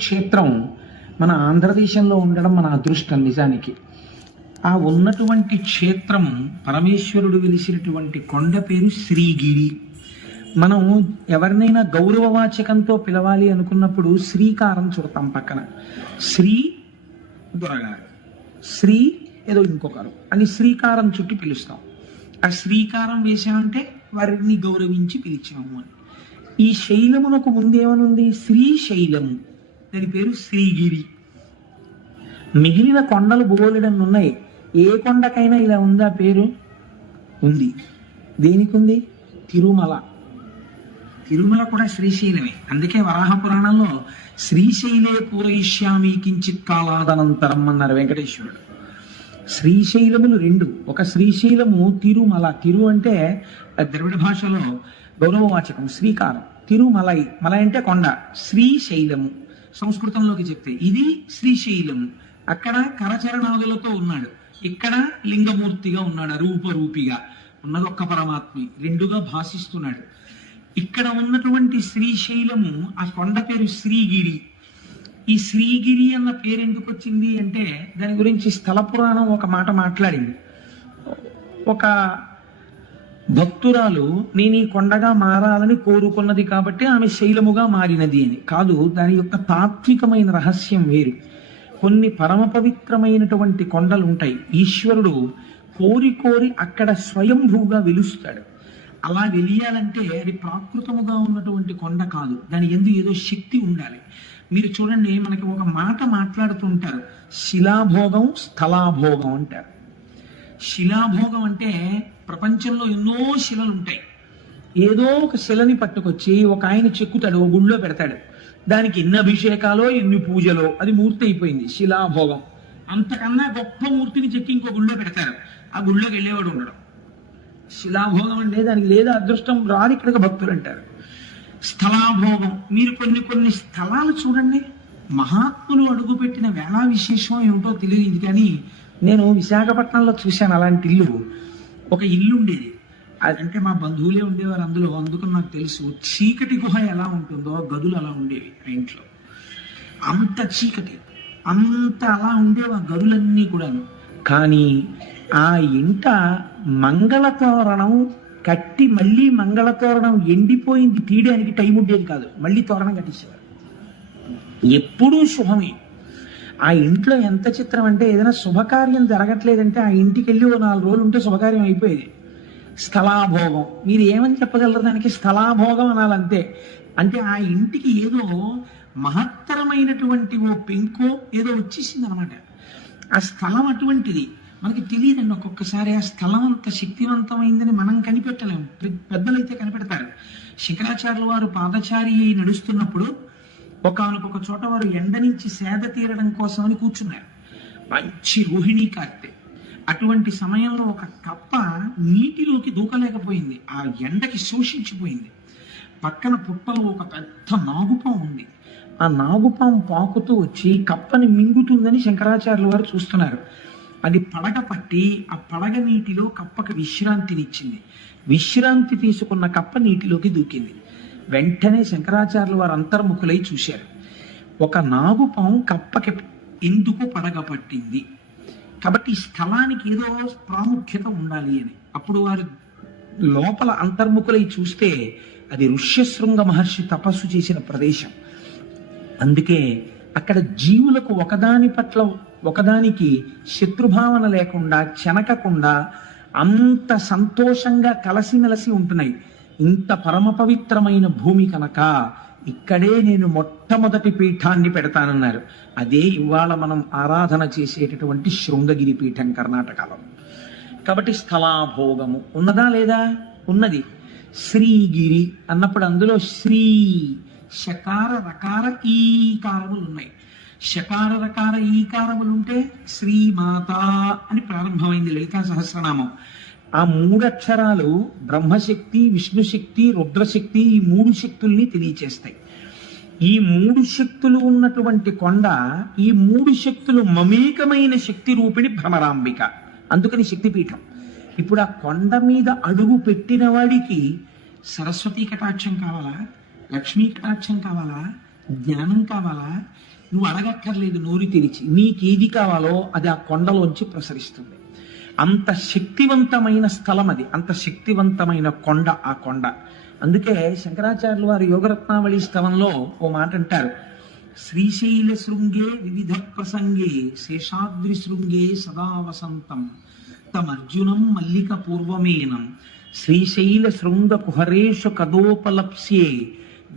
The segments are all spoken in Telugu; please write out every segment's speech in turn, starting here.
క్షేత్రం మన ఆంధ్రదేశంలో ఉండడం మన అదృష్టం నిజానికి. ఆ ఉన్నటువంటి క్షేత్రం పరమేశ్వరుడు వెలిసినటువంటి కొండ పేరు శ్రీగిరి. మనం ఎవరినైనా గౌరవవాచకంతో పిలవాలి అనుకున్నప్పుడు శ్రీకారం చుడతాం పక్కన. శ్రీ దొరగారు, శ్రీ ఏదో ఇంకొకరు అని శ్రీకారం చుట్టి పిలుస్తాం. ఆ శ్రీకారం వేసామంటే వారిని గౌరవించి పిలిచాము అని. ఈ శైలమునకు ముందేమనుంది? శ్రీశైలము, దాని పేరు శ్రీగిరి. మిగిలిన కొండలు బోలెడన్ని ఉన్నాయి. ఏ కొండకైనా ఇలా ఉందా పేరు? ఉంది. దేనికి ఉంది? తిరుమల. తిరుమల కూడా శ్రీశైలమే. అందుకే వరాహ పురాణంలో శ్రీశైలే పూరయిష్యామి కించిత్ కాలాదనంతరం అన్నారు వెంకటేశ్వరుడు. శ్రీశైలములు రెండు. ఒక శ్రీశైలము తిరుమల. తిరు అంటే ద్రవిడ భాషలో గౌరవవాచకం, శ్రీకారం. తిరుమలై, మలై అంటే కొండ. శ్రీశైలము సంస్కృతంలోకి చెప్తే ఇది శ్రీశైలము. అక్కడ కరచరణాదులతో ఉన్నాడు, ఇక్కడ లింగమూర్తిగా ఉన్నాడు, రూపరూపిగా ఉన్నది ఒక్క పరమాత్మ, రెండుగా భాషిస్తున్నాడు. ఇక్కడ ఉన్నటువంటి శ్రీశైలము, ఆ కొండ పేరు శ్రీగిరి. ఈ శ్రీగిరి అన్న పేరు ఎందుకు వచ్చింది అంటే దాని గురించి స్థల పురాణం ఒక మాట మాట్లాడింది. ఒక భక్తురాలు నేను ఈ కొండగా మారాలని కోరుకున్నది కాబట్టి ఆమె శైలముగా మారినది అని కాదు. దాని యొక్క తాత్వికమైన రహస్యం వేరు. కొన్ని పరమ పవిత్రమైనటువంటి కొండలు ఉంటాయి. ఈశ్వరుడు కోరి కోరి అక్కడ స్వయంభూగా వెలుస్తాడు. అలా వెలియాలంటే అది ప్రాకృతముగా ఉన్నటువంటి కొండ కాదు, దాని యందు ఏదో శక్తి ఉండాలి. మీరు చూడండి, మనకి ఒక మాట మాట్లాడుతుంటారు, శిలాభోగం స్థలాభోగం అంటారు. శిలాభోగం అంటే ప్రపంచంలో ఎన్నో శిలలు ఉంటాయి. ఏదో ఒక శిలని పట్టుకొచ్చి ఒక ఆయన చెక్కుతాడు, ఒక గుళ్ళో పెడతాడు. దానికి ఎన్ని అభిషేకాలో ఎన్ని పూజలో అది మూర్తి అయిపోయింది, శిలాభోగం. అంతకన్నా గొప్ప మూర్తిని చెక్కి ఇంకో గుళ్ళో పెడతారు, ఆ గుళ్ళోకి వెళ్ళేవాడు ఉండడం. శిలాభోగం అంటే దానికి లేదా అదృష్టం రాదు, ఇక్కడికి భక్తులు అంటారు. స్థలాభోగం, మీరు కొన్ని కొన్ని స్థలాలు చూడండి, మహాత్ములు అడుగుపెట్టిన వేళా విశేషం ఏమిటో తెలియదు కానీ నేను విశాఖపట్నంలో చూశాను అలాంటి ఇల్లు. ఒక ఇల్లు ఉండేది, అదంటే మా బంధువులే ఉండేవారు అందులో, అందుకని నాకు తెలుసు. చీకటి గుహ ఎలా ఉంటుందో గదులు అలా ఉండేవి ఆ ఇంట్లో. అంత చీకటి, అంత అలా ఉండేవి ఆ గదులన్నీ కూడాను. కానీ ఆ ఇంట మంగళతోరణం కట్టి మళ్ళీ మంగళతోరణం ఎండిపోయింది తీయడానికి టైం ఉండేది కాదు, మళ్ళీ తోరణం కట్టించేవారు. ఎప్పుడూ శుభమే. ఆ ఇంట్లో ఎంత చిత్రం అంటే ఏదైనా శుభకార్యం జరగట్లేదంటే ఆ ఇంటికి వెళ్ళి ఓ 4 రోజులు ఉంటే శుభకార్యం అయిపోయేది. స్థలాభోగం, మీరు ఏమని చెప్పగలరు దానికి? స్థలాభోగం అనాలంతే. అంటే ఆ ఇంటికి ఏదో మహత్తరమైనటువంటి ఓ పెంకో ఏదో వచ్చేసింది అనమాట. ఆ స్థలం అటువంటిది. మనకి తెలియదండి ఒక్కొక్కసారి ఆ స్థలం అంత శక్తివంతమైందని మనం కనిపెట్టలేము, పెద్దలైతే కనిపెడతారు. శంకరాచార్యుల వారు పాదచారి నడుస్తున్నప్పుడు ఒకానొక చోట వారు ఎండ నుంచి సేద తీరడం కోసమని కూర్చున్నారు. మంచి రోహిణీ కార్తె. అటువంటి సమయంలో ఒక కప్ప నీటిలోకి దూకలేకపోయింది, ఆ ఎండకి శోషించిపోయింది. పక్కన పుట్టలో ఒక పెద్ద నాగుపాము ఉంది. ఆ నాగుపాము పాకుతూ వచ్చి కప్పని మింగుతుందని శంకరాచార్యుల వారు చూస్తున్నారు. అది పడగ పట్టి ఆ పడగ నీటిలో కప్పకి విశ్రాంతినిచ్చింది. విశ్రాంతి తీసుకున్న కప్ప నీటిలోకి దూకింది. వెంటనే శంకరాచార్యుల వారు అంతర్ముఖులై చూశారు, ఒక నాగుపాము కప్పకి ఎందుకు పడగ పట్టింది, కాబట్టి ఈ స్థలానికి ఏదో ప్రాముఖ్యత ఉండాలి అని. అప్పుడు వారు లోపల అంతర్ముఖులై చూస్తే అది ఋష్యశృంగ మహర్షి తపస్సు చేసిన ప్రదేశం. అందుకే అక్కడ జీవులకు ఒకదాని పట్ల ఒకదానికి శత్రుభావన లేకుండా చెనకకుండా అంత సంతోషంగా కలసిమెలసి ఉంటున్నాయి. ఇంత పరమ పవిత్రమైన భూమి కనుక ఇక్కడే నేను మొట్టమొదటి పీఠాన్ని పెడతానన్నారు. అదే ఇవాళ మనం ఆరాధన చేసేటటువంటి శృంగగిరి పీఠం కర్ణాటకలో. కాబట్టి స్థలాభోగము ఉన్నదా లేదా? ఉన్నది. శ్రీగిరి అన్నప్పుడు అందులో శ్రీ శకార రకార ఈకారములు ఉన్నాయి. శకార రకార ఈకారములు ఉంటే శ్రీమాత అని ప్రారంభమైంది లలితా సహస్రనామం. ఆ 3 అక్షరాలు బ్రహ్మశక్తి, విష్ణుశక్తి, రుద్రశక్తి, ఈ 3 శక్తుల్ని తెలియచేస్తాయి. ఈ 3 శక్తులు ఉన్నటువంటి కొండ, ఈ 3 శక్తులు మమేకమైన శక్తి రూపిణి భ్రమరాంబిక, అందుకని శక్తిపీఠం. ఇప్పుడు ఆ కొండ మీద అడుగు పెట్టిన వాడికి సరస్వతీ కటాక్షం కావాలా, లక్ష్మీ కటాక్షం కావాలా, జ్ఞానం కావాలా? నువ్వు అడగక్కర్లేదు, నోరు తెరిచి నీకేది కావాలో అది ఆ కొండలోంచి ప్రసరిస్తుంది. అంత శక్తివంతమైన స్థలం అది, అంత శక్తివంతమైన కొండ ఆ కొండ. అందుకే శంకరాచార్యులు వారి యోగరత్నావళి స్తవంలో ఓ మాట అంటారు, శ్రీశైల శృంగే వివిధ ప్రసంగే శేషాద్రి శృంగే సదా వసంతం తమర్జునం మల్లిక పూర్వమేనం శ్రీశైల శృంగ కుహరేషు కదోపలప్స్యే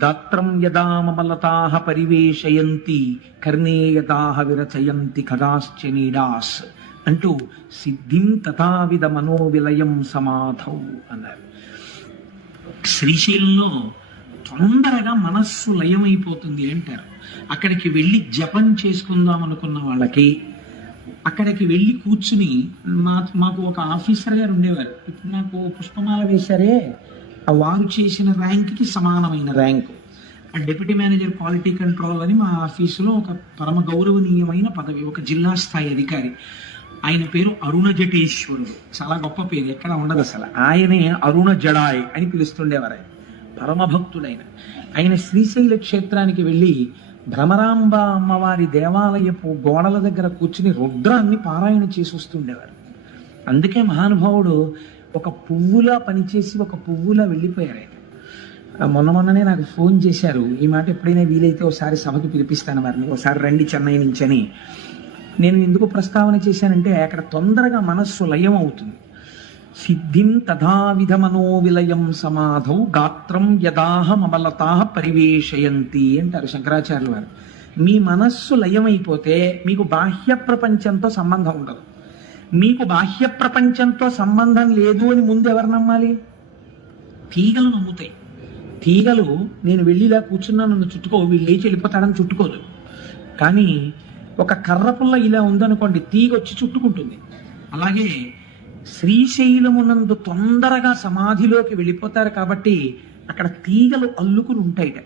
గాత్రం యదా మమలతాః పరివేశయంతి కర్ణే యదాః విరచయంతి ఖగాశ్చ నీడాస్ అంటూ సిద్ధిం తథావిధ మనోవిలయం సమాధౌ అన్నారు. శ్రీశైలంలో తొందరగా మనస్సు లయమైపోతుంది అంటారు. అక్కడికి వెళ్ళి జపం చేసుకుందాం అనుకున్న వాళ్ళకి, అక్కడికి వెళ్ళి కూర్చుని మాకు ఒక ఆఫీసర్ గారు ఉండేవారు. ఇప్పుడు నాకు పుష్పమాల వేశారే, ఆ వారు చేసిన ర్యాంక్కి సమానమైన ర్యాంకు, ఆ డెప్యూటీ మేనేజర్ క్వాలిటీ కంట్రోల్ అని మా ఆఫీసులో ఒక పరమ గౌరవనీయమైన పదవి, ఒక జిల్లా స్థాయి అధికారి. ఆయన పేరు అరుణ జటేశ్వరుడు, చాలా గొప్ప పేరు, ఎక్కడ ఉండదు అసలు. ఆయనే అరుణ జడాయ్ అని పిలుస్తుండేవారు. ఆయన పరమభక్తుడైన ఆయన శ్రీశైల క్షేత్రానికి వెళ్ళి భ్రమరాంబ అమ్మవారి దేవాలయపు గోడల దగ్గర కూర్చుని రుద్రాన్ని పారాయణ చేసి వస్తుండేవారు. అందుకే మహానుభావుడు ఒక పువ్వులా పనిచేసి ఒక పువ్వులా వెళ్ళిపోయారు ఆయన. మొన్ననే నాకు ఫోన్ చేశారు, ఈ మాట ఎప్పుడైనా వీలైతే ఒకసారి సభకి పిలిపిస్తాను వారిని, ఒకసారి రండి చెన్నై నుంచి అని. నేను ఎందుకు ప్రస్తావన చేశానంటే అక్కడ తొందరగా మనస్సు లయం అవుతుంది. సిద్ధిం తథావిధ మనోవిలయం సమాధౌ గాత్రం యదాహ మమలతాః పరివేశయంతి అంటారు శంకరాచార్యులు వారు. మీ మనస్సు లయమైపోతే మీకు బాహ్య ప్రపంచంతో సంబంధం ఉండదు. మీకు బాహ్య ప్రపంచంతో సంబంధం లేదు అని ముందు ఎవరు నమ్మాలి? తీగలు నమ్ముతాయి. తీగలు నేను వెళ్ళిలా కూర్చున్నా నన్ను చుట్టుకో, వీళ్ళు లేచి వెళ్ళిపోతాడని చుట్టుకోదు. కానీ ఒక కర్రపుల్ల ఇలా ఉందనుకోండి, తీగ వచ్చి చుట్టుకుంటుంది. అలాగే శ్రీశైలమునందు తొందరగా సమాధిలోకి వెళ్ళిపోతారు కాబట్టి అక్కడ తీగలు అల్లుకుని ఉంటాయిట.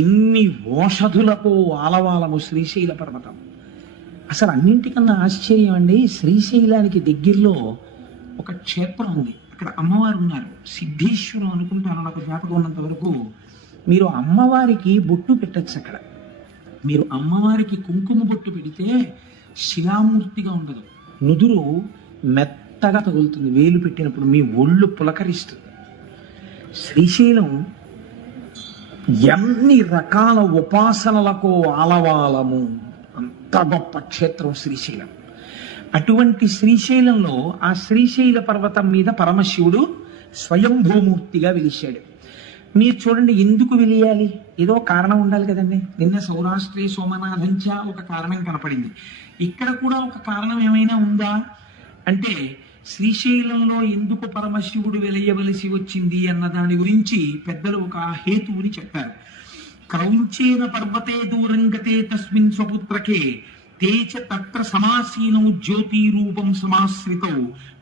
ఎన్ని ఓషధులకు ఆలవాలము శ్రీశైల పర్వతం. అసలు అన్నింటికన్నా ఆశ్చర్యం అండి, శ్రీశైలానికి దగ్గరలో ఒక క్షేత్రం ఉంది, అక్కడ అమ్మవారు ఉన్నారు, సిద్ధేశ్వరం అనుకుంటాను నాకు జ్ఞాపకం ఉన్నంత వరకు. మీరు అమ్మవారికి బొట్టు పెట్టచ్చు అక్కడ. మీరు అమ్మవారికి కుంకుమ బొట్టు పెడితే శిలామూర్తిగా ఉండదు, నుదురు మెత్తగా తగులుతుంది, వేలు పెట్టినప్పుడు మీ ఒళ్ళు పులకరిస్తుంది. శ్రీశైలం ఎన్ని రకాల ఉపాసనలకు ఆలవాలము, అంత గొప్ప క్షేత్రం శ్రీశైలం. అటువంటి శ్రీశైలంలో ఆ శ్రీశైల పర్వతం మీద పరమశివుడు స్వయంభూమూర్తిగా వెలిశాడు. మీరు చూడండి, ఎందుకు వెలియాలి? ఏదో కారణం ఉండాలి కదండి. నిన్న సౌరాష్ట్రే సోమనాథంచ ఒక కారణం కనపడింది, ఇక్కడ కూడా ఒక కారణం ఏమైనా ఉందా అంటే శ్రీశైలంలో ఎందుకు పరమశివుడు వెలయవలసి వచ్చింది అన్న దాని గురించి పెద్దలు ఒక హేతువుని చెప్పారు. క్రౌంచేన పర్వతే దూరంగతే తస్మిన్ స్వపుత్రకే తేచ తత్ర సమాసీనౌ జ్యోతి రూపం సమాశ్రితౌ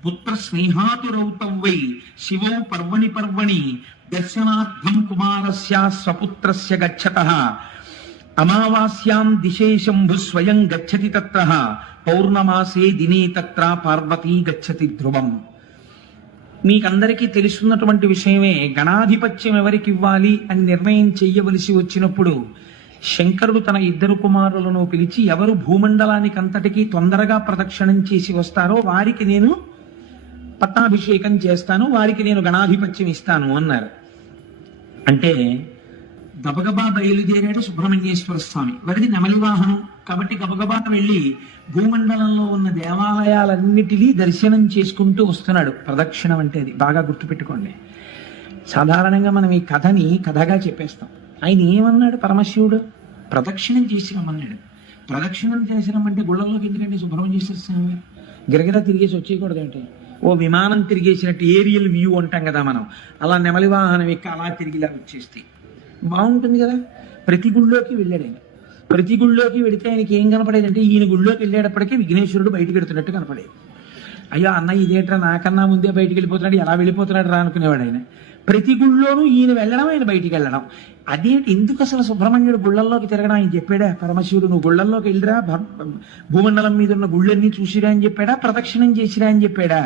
పుత్ర స్నేహాతురౌతౌ వై శివౌ పర్వణి పర్వణి దర్శనార్థం కుమారస్య స్వపుత్రస్య గచ్చతః అమావాస్యాం దిశే శంభు స్వయం గచ్చతి తత్ర పౌర్ణమాసే దినే తత్ర పార్వతీ గచ్చతి ధ్రువం. మీకందరికీ తెలుసున్నటువంటి విషయమే. గణాధిపత్యం ఎవరికి ఇవ్వాలి అని నిర్ణయం చెయ్యవలసి వచ్చినప్పుడు శంకరుడు తన ఇద్దరు కుమారులను పిలిచి ఎవరు భూమండలానికి అంతటికీ తొందరగా ప్రదక్షిణం చేసి వస్తారో వారికి నేను పట్టాభిషేకం చేస్తాను, వారికి నేను గణాధిపత్యం ఇస్తాను అన్నారు. అంటే గబగబా బయలుదేరాడు సుబ్రహ్మణ్యేశ్వర స్వామి. వారిది నెమలి వాహనం కాబట్టి గబగబా వెళ్ళి భూమండలంలో ఉన్న దేవాలయాలన్నిటినీ దర్శనం చేసుకుంటూ వస్తున్నాడు. ప్రదక్షిణం అంటే అది బాగా గుర్తుపెట్టుకోండి. సాధారణంగా మనం ఈ కథని కథగా చెప్పేస్తాం. ఆయన ఏమన్నాడు పరమశివుడు? ప్రదక్షిణం చేసి రమ్మన్నాడు. ప్రదక్షిణం చేసి రమ్మంటే గుళ్ళల్లోకి ఎందుకంటే సుబ్రహ్మణ్యేశ్వర స్వామి గిరగిరా తిరిగేసి వచ్చేయకూడదు అంటే, ఓ విమానం తిరిగేసినట్టు ఏరియల్ వ్యూ అంటాం కదా మనం, అలా నెమలి వాహనం ఎక్కి అలా తిరిగిలా వచ్చేస్తే బాగుంటుంది కదా. ప్రతి గుళ్ళోకి వెళ్ళాడు ఆయన. ప్రతి గుళ్ళోకి వెళితే ఆయనకి ఏం కనపడేదంటే ఈయన గుళ్ళోకి వెళ్ళేటప్పటికీ విఘ్నేశ్వరుడు బయటికి వెడుతున్నట్టు కనపడేది. అయ్యో అన్న ఇదేంట్రా నాకన్నా ముందే బయటికి వెళ్ళిపోతున్నాడు, ఎలా వెళ్ళిపోతున్నాడు రా అనుకునేవాడు ఆయన. ప్రతి గుళ్ళోనూ ఈయన వెళ్ళడం, ఆయన బయటికి వెళ్ళడం. అదేంటి, ఎందుకు అసలు సుబ్రహ్మణ్యుడు గుళ్ళల్లోకి తిరగడం? ఆయన చెప్పాడా పరమశివుడు నువ్వు గుళ్ళల్లోకి వెళ్ళిరా, భూమండలం మీద ఉన్న గుళ్ళన్నీ చూసిరా అని చెప్పాడా? ప్రదక్షిణం చేసిరా అని చెప్పాడా?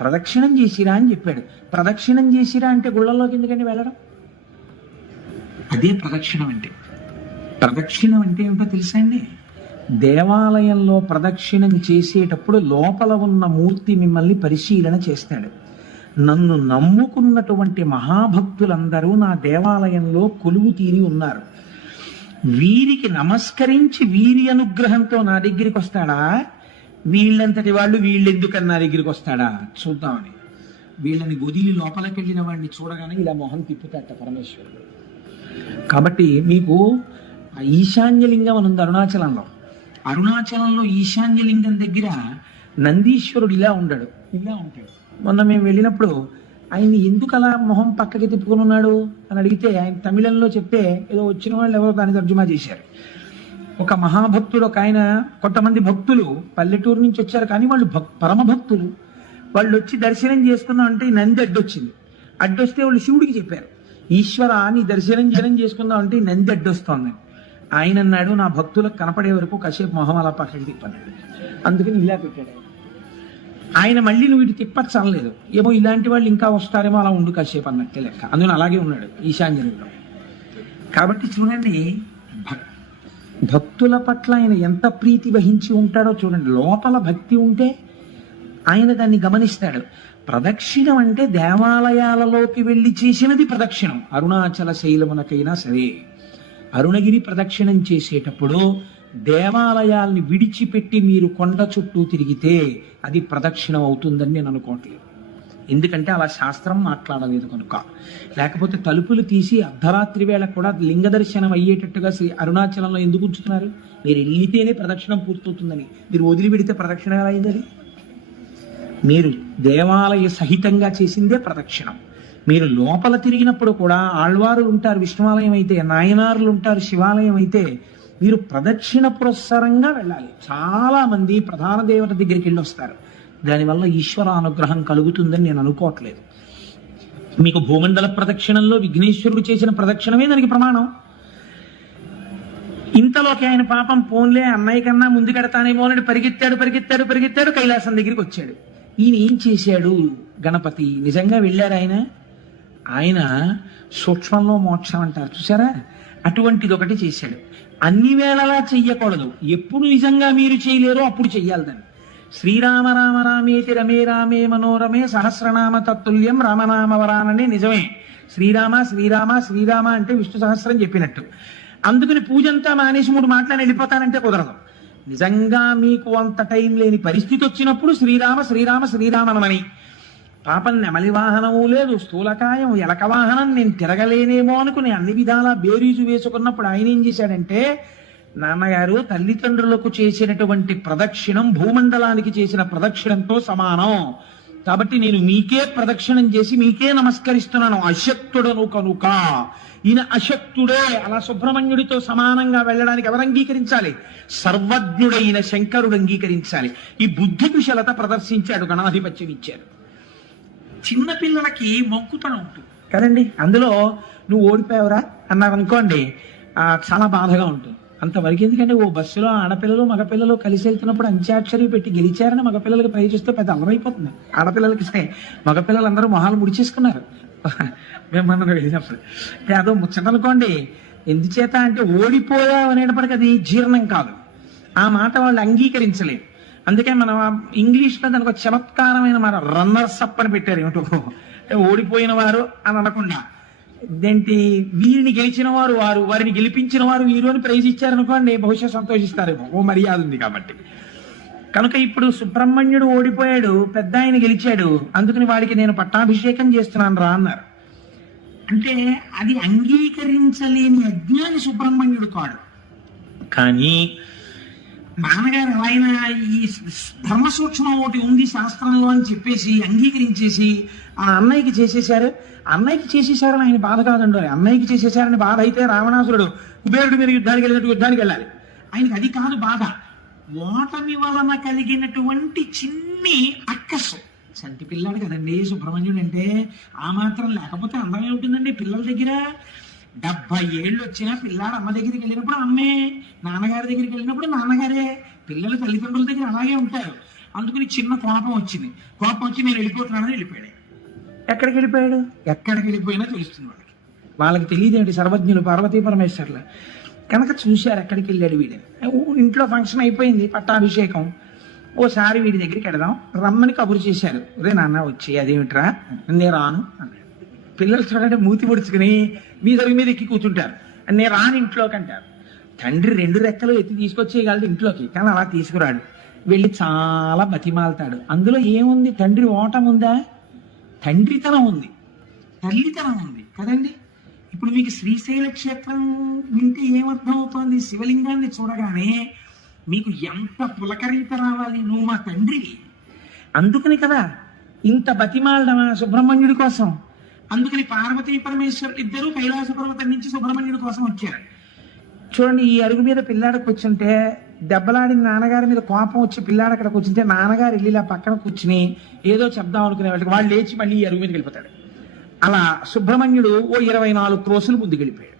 ప్రదక్షిణం చేసిరా అని చెప్పాడు. ప్రదక్షిణం చేసిరా అంటే గుళ్ళల్లోకి ఎందుకంటే వెళ్ళడం? అదే ప్రదక్షిణం అంటే. ప్రదక్షిణం అంటే ఏమిటో తెలుసా అండి? దేవాలయంలో ప్రదక్షిణం చేసేటప్పుడు లోపల ఉన్న మూర్తి మిమ్మల్ని పరిశీలన చేస్తాడు. నన్ను నమ్ముకున్నటువంటి మహాభక్తులందరూ నా దేవాలయంలో కొలువు తీరి ఉన్నారు, వీరికి నమస్కరించి వీరి అనుగ్రహంతో నా దగ్గరికి వస్తాడా, వీళ్ళంతటి వాళ్ళు వీళ్ళెందుకని నా దగ్గరికి వస్తాడా చూద్దామని వీళ్ళని వదిలి లోపలికి వెళ్ళిన వాడిని చూడగానే ఇలా మొహం తిప్పుతాట పరమేశ్వరుడు. కాబట్టి మీకు ఈశాన్యలింగం అని ఉంది అరుణాచలంలో. అరుణాచలంలో ఈశాన్యలింగం దగ్గర నందీశ్వరుడు ఇలా ఉంటాడు. మొన్న మేము వెళ్ళినప్పుడు ఆయన ఎందుకు అలా మొహం పక్కకి తిప్పుకుని ఉన్నాడు అని అడిగితే ఆయన తమిళంలో చెప్తే ఏదో వచ్చిన వాళ్ళు ఎవరో దాన్ని తర్జుమా చేశారు. ఒక మహాభక్తుడు, ఒక ఆయన, కొంతమంది భక్తులు పల్లెటూరు నుంచి వచ్చారు కానీ వాళ్ళు పరమ భక్తులు. వాళ్ళు వచ్చి దర్శనం చేసుకుందాం అంటే నంది అడ్డొచ్చింది. అడ్డొస్తే వాళ్ళు శివుడికి చెప్పారు, ఈశ్వర నీ దర్శనం చేసుకుందాం అంటే నంది అడ్డొస్తోంది. ఆయన అన్నాడు, నా భక్తులకు కనపడే వరకు కాసేపు మొహం అలా పక్కకి తిప్పన్నాడు. అందుకని ఇలా పెట్టాడు ఆయన. మళ్ళీ నువ్వు ఇటు తిప్పచ్చు అనలేదు, ఏమో ఇలాంటి వాళ్ళు ఇంకా వస్తారేమో అలా ఉండు కాసేపు అన్నట్టే లెక్క. అందుకని అలాగే ఉన్నాడు ఈశాన్యంలో. కాబట్టి చూడండి, భక్తుల పట్ల ఆయన ఎంత ప్రీతి వహించి ఉంటాడో చూడండి. లోపల భక్తి ఉంటే ఆయన దాన్ని గమనిస్తాడు. ప్రదక్షిణం అంటే దేవాలయాలలోకి వెళ్ళి చేసినది ప్రదక్షిణం. అరుణాచల శైలమునకైనా సరే, అరుణగిరి ప్రదక్షిణం చేసేటప్పుడు దేవాలయాల్ని విడిచిపెట్టి మీరు కొండ చుట్టూ తిరిగితే అది ప్రదక్షిణం అవుతుందని నేను అనుకోవట్లేదు. ఎందుకంటే అలా శాస్త్రం మాట్లాడలేదు కనుక. లేకపోతే తలుపులు తీసి అర్ధరాత్రి వేళ కూడా లింగ దర్శనం అయ్యేటట్టుగా శ్రీ అరుణాచలంలో ఎందుకు ఉంచుతున్నారు? మీరు వెళ్ళితేనే ప్రదక్షిణం పూర్తవుతుందని. మీరు వదిలిపెడితే ప్రదక్షిణం ఎలా అయింది? మీరు దేవాలయ సహితంగా చేసిందే ప్రదక్షిణం. మీరు లోపల తిరిగినప్పుడు కూడా ఆళ్వారులు ఉంటారు విష్ణువాలయం అయితే, నాయనారులు ఉంటారు శివాలయం అయితే, మీరు ప్రదక్షిణ పురస్సరంగా వెళ్ళాలి. చాలా మంది ప్రధాన దేవత దగ్గరికి వెళ్ళి వస్తారు, దానివల్ల ఈశ్వర అనుగ్రహం కలుగుతుందని నేను అనుకోవట్లేదు. మీకు భూమండల ప్రదక్షిణంలో విఘ్నేశ్వరుడు చేసిన ప్రదక్షిణమే దానికి ప్రమాణం. ఇంతలోకి ఆయన పాపం పోన్లే అన్నయ్య కన్నా ముందుకెడతానేమో అని పరిగెత్తాడు కైలాసం దగ్గరికి వచ్చాడు. ఈయన ఏం చేశాడు? గణపతి నిజంగా వెళ్ళారు ఆయన సూక్ష్మంలో మోక్షం అంటారు చూసారా, అటువంటిది ఒకటి చేశాడు. అన్ని వేళలా చెయ్యకూడదు, ఎప్పుడు నిజంగా మీరు చేయలేరో అప్పుడు చెయ్యాలి దాన్ని. శ్రీరామ రామ రామేతి రమే రామే మనోరమే సహస్రనామ తత్తుల్యం రామనామవరాననే నిజమే. శ్రీరామ శ్రీరామ శ్రీరామ అంటే విష్ణు సహస్రం చెప్పినట్టు. అందుకని పూజంతా మానేసి 3 మాటలని వెళ్ళిపోతానంటే కుదరదు. నిజంగా మీకు అంత టైం లేని పరిస్థితి వచ్చినప్పుడు శ్రీరామ శ్రీరామ శ్రీరామనమని. పాపం నెమలి వాహనము లేదు, స్థూలకాయం, ఎలక వాహనం, నేను తిరగలేనేమో అనుకుని అన్ని విధాలా బేరీజు వేసుకున్నప్పుడు ఆయన ఏం చేశాడంటే, నాన్నగారు తల్లిదండ్రులకు చేసినటువంటి ప్రదక్షిణం భూమండలానికి చేసిన ప్రదక్షిణంతో సమానం, కాబట్టి నేను మీకే ప్రదక్షిణం చేసి మీకే నమస్కరిస్తున్నాను, అశక్తుడను కనుక. ఈయన అశక్తుడే, అలా సుబ్రహ్మణ్యుడితో సమానంగా వెళ్ళడానికి ఎవరు అంగీకరించాలి? సర్వజ్ఞుడైన శంకరుడు అంగీకరించాలి. ఈ బుద్ధి కుశలత ప్రదర్శించాడు, గణాధిపత్యం ఇచ్చాడు. చిన్నపిల్లలకి మొక్కుతనం ఉంటుంది కదండి, అందులో నువ్వు ఓడిపోయావురా అన్నారనుకోండి చాలా బాధగా ఉంటుంది. అంతవరకు ఎందుకంటే ఓ బస్సులో ఆడపిల్లలు మగపిల్లలు కలిసి వెళ్తున్నప్పుడు అంత్యాక్షరి పెట్టి గెలిచారని మగపిల్లలకి ప్రయత్నిస్తే పెద్ద అలరైపోతుంది. ఆడపిల్లలకి ఇస్తే మగపిల్లలందరూ మొహాలు ముడిచేసుకున్నారు మేము వెళ్ళినప్పుడు. అదో ముచ్చట అనుకోండి. ఎందుచేత అంటే ఓడిపోయావు అనేటప్పటికీ అది జీర్ణం కాదు, ఆ మాట వాళ్ళు అంగీకరించలేదు. అందుకే మనం ఇంగ్లీష్లో దానికి ఒక చమత్కారమైన మాట రన్నర్స్ అప్ అని పెట్టారు. ఏమిటో అంటే ఓడిపోయిన వారు అని అనకుండా ఇదేంటి, వీరిని గెలిచిన వారు వారు, వారిని గెలిపించిన వారు వీరు అని ప్రైజ్ ఇచ్చారనుకోండి, బహుశా సంతోషిస్తారేమో, ఓ మర్యాద ఉంది కాబట్టి. కనుక ఇప్పుడు సుబ్రహ్మణ్యుడు ఓడిపోయాడు, పెద్ద ఆయన గెలిచాడు, అందుకని వాడికి నేను పట్టాభిషేకం చేస్తున్నాను రా అన్నారు. అంటే అది అంగీకరించలేని అజ్ఞాని సుబ్రహ్మణ్యుడు కాడు. కానీ నాన్నగారు ఎలా అయినా ఈ ధర్మ సూక్ష్మం ఒకటి ఉంది శాస్త్రంలో అని చెప్పేసి అంగీకరించేసి ఆ అన్నయ్యకి చేసేశారు. అన్నయ్యకి చేసేశారని ఆయన బాధ కాదండి, అన్నయ్యకి చేసేశారని బాధ అయితే రావణాసురుడు కుబేరుడి మీద యుద్ధానికి వెళ్ళినట్టు యుద్ధానికి వెళ్ళాలి. ఆయనకి అది కాదు బాధ, ఓటమి వలన కలిగినటువంటి చిన్ని అక్కసు. చంటి పిల్లాడు కదండి సుబ్రహ్మణ్యుడు అంటే, ఆ మాత్రం లేకపోతే అందమే ఉంటుందండి పిల్లల దగ్గర. 70 ఏళ్ళు వచ్చినా పిల్లాడు అమ్మ దగ్గరికి వెళ్ళినప్పుడు అమ్మే, నాన్నగారి దగ్గరికి వెళ్ళినప్పుడు నాన్నగారే. పిల్లలు తల్లిదండ్రుల దగ్గర అలాగే ఉంటారు. అందుకని చిన్న కోపం వచ్చింది, కోపం వచ్చి నేను వెళ్ళిపోతున్నానని వెళ్ళిపోయాడు. ఎక్కడికి వెళ్ళిపోయాడు? ఎక్కడికి వెళ్ళిపోయినా తెలుస్తుంది వాళ్ళకి తెలియదేంటి సర్వజ్ఞులు పార్వతీ పరమేశ్వర్ల. కనుక చూశారు ఎక్కడికి వెళ్ళాడు వీడని. ఇంట్లో ఫంక్షన్ అయిపోయింది, పట్టాభిషేకం. ఓసారి వీడి దగ్గరికి వెడదాం రమ్మని కబురు చేశారు. రే నాన్న వచ్చి, అదేమిట్రా, నేను రాను అన్నాడు. పిల్లలు చూడండి మూతి పొడుచుకుని మీద ఎక్కి కూర్చుంటారు. నేను రాను ఇంట్లోకి అంటారు. తండ్రి 2 రెక్కలు ఎత్తి తీసుకొచ్చేయగలడు ఇంట్లోకి, కానీ అలా తీసుకురాడు. వెళ్ళి చాలా బతిమాలతాడు. అందులో ఏముంది? తండ్రి ఓటం ఉందా? తండ్రితనం ఉంది, తల్లితనం ఉంది కదండి. ఇప్పుడు మీకు శ్రీశైల క్షేత్రం వింటే ఏమర్థం అవుతోంది? శివలింగాన్ని చూడగానే మీకు ఎంత పులకరింత రావాలి, నువ్వు మా తండ్రివి. అందుకని కదా ఇంత బతిమాలడమా సుబ్రహ్మణ్యుడి కోసం. అందుకని పార్వతీ పరమేశ్వరుడు ఇద్దరు కైలాస పర్వతం నుంచి సుబ్రహ్మణ్యుడి కోసం వచ్చారు. చూడండి, ఈ అరుగు మీద పిల్లాడ కూర్చుంటే దెబ్బలాడిన నాన్నగారి మీద కోపం వచ్చి పిల్లాడు అక్కడ కూర్చుంటే నాన్నగారు వెళ్ళి ఇలా పక్కన కూర్చుని ఏదో చెప్దాం అనుకునే వాళ్ళకి వాళ్ళు లేచి మళ్ళీ ఈ అరుగు మీదకి వెళ్ళిపోతాడు. అలా సుబ్రహ్మణ్యుడు ఓ 24 క్రోసులు ముందుకు వెళ్ళిపోయాడు.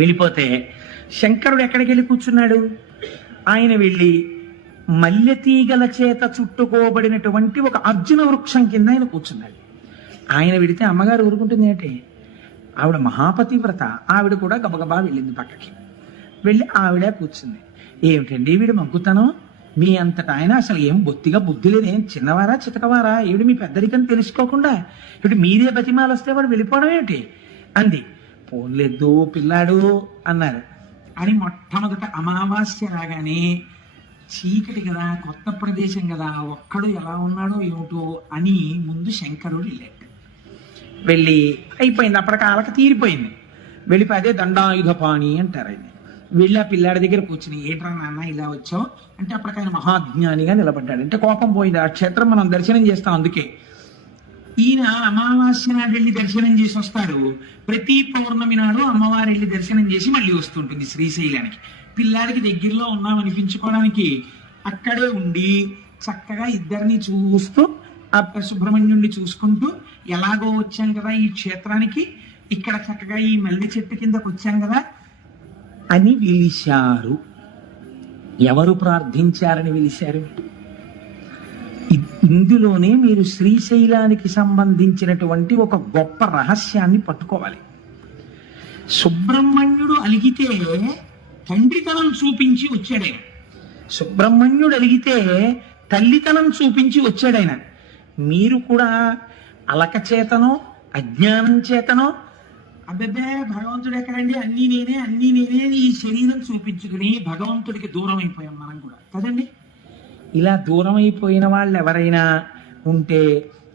వెళ్ళిపోతే శంకరుడు ఎక్కడికి వెళ్ళి కూర్చున్నాడు? ఆయన వెళ్ళి మల్లెతీగల చేత చుట్టుకోబడినటువంటి ఒక అర్జున వృక్షం కింద ఆయన కూర్చున్నాడు. ఆయన వెడితే అమ్మగారు ఊరుకుంటుంది ఏంటి? ఆవిడ మహాపతివ్రత, ఆవిడ కూడా గబగబా వెళ్ళింది పక్కకి. వెళ్ళి ఆవిడ కూర్చుంది. ఏమిటండి వీడు మంకుతనం, మీ అంతటా ఆయన అసలు ఏం బొత్తిగా బుద్ధి లేదు, ఏం చిన్నవారా చితకవారా, ఏమిటి మీ పెద్దరికం తెలుసుకోకుండా ఏమిటి మీరే బతిమాలు వస్తే వాడు వెళ్ళిపోవడం ఏమిటి అంది. పోన్లేదు పిల్లాడు అన్నారు. అని మొట్టమొదట అమావాస్య రాగానే చీకటి కదా, కొత్త ప్రదేశం కదా, ఒక్కడు ఎలా ఉన్నాడో ఏమిటో అని ముందు శంకరుడు వెళ్ళాడు. వెళ్ళి అయిపోయింది, అప్పటికి ఆలక తీరిపోయింది. వెళ్ళిపోయి అదే దండాయుధపాణి అంటారు ఆయన. వెళ్ళి ఆ పిల్లాడి దగ్గర కూర్చుని, ఏట్రా నాన్న ఇలా వచ్చావు అంటే అప్పటికి ఆయన మహాజ్ఞానిగా నిలబడ్డాడు. అంటే కోపం పోయింది. ఆ క్షేత్రం మనం దర్శనం చేస్తాం, అందుకే ఈయన అమావాస్య నాడు వెళ్ళి దర్శనం చేసి వస్తాడు. ప్రతి పౌర్ణమి నాడు అమ్మవారు వెళ్ళి దర్శనం చేసి మళ్ళీ వస్తుంటుంది శ్రీశైలానికి. పిల్లాడికి దగ్గరలో ఉన్నామనిపించుకోవడానికి అక్కడే ఉండి చక్కగా ఇద్దరిని చూస్తూ ఆ సుబ్రహ్మణ్యుడిని చూసుకుంటూ, ఎలాగో వచ్చాం కదా ఈ క్షేత్రానికి, ఇక్కడ చక్కగా ఈ మల్లె చెట్టు కిందకు వచ్చాం కదా అని పిలిచారు. ఎవరు ప్రార్థించారని పిలిచారు? ఇందులోనే మీరు శ్రీశైలానికి సంబంధించినటువంటి ఒక గొప్ప రహస్యాన్ని పట్టుకోవాలి. సుబ్రహ్మణ్యుడు అలిగితే తండ్రితనం చూపించి వచ్చాడాయన. సుబ్రహ్మణ్యుడు అలిగితే తల్లితనం చూపించి వచ్చాడాయన. మీరు కూడా అలక చేతనో అజ్ఞానం చేతనో అబ్బే భగవంతుడు ఎక్కడండి, అన్నీ నేనే ఈ శరీరం చూపించుకుని భగవంతుడికి దూరం అయిపోయాం మనం కూడా కదండి. ఇలా దూరం అయిపోయిన వాళ్ళు ఎవరైనా ఉంటే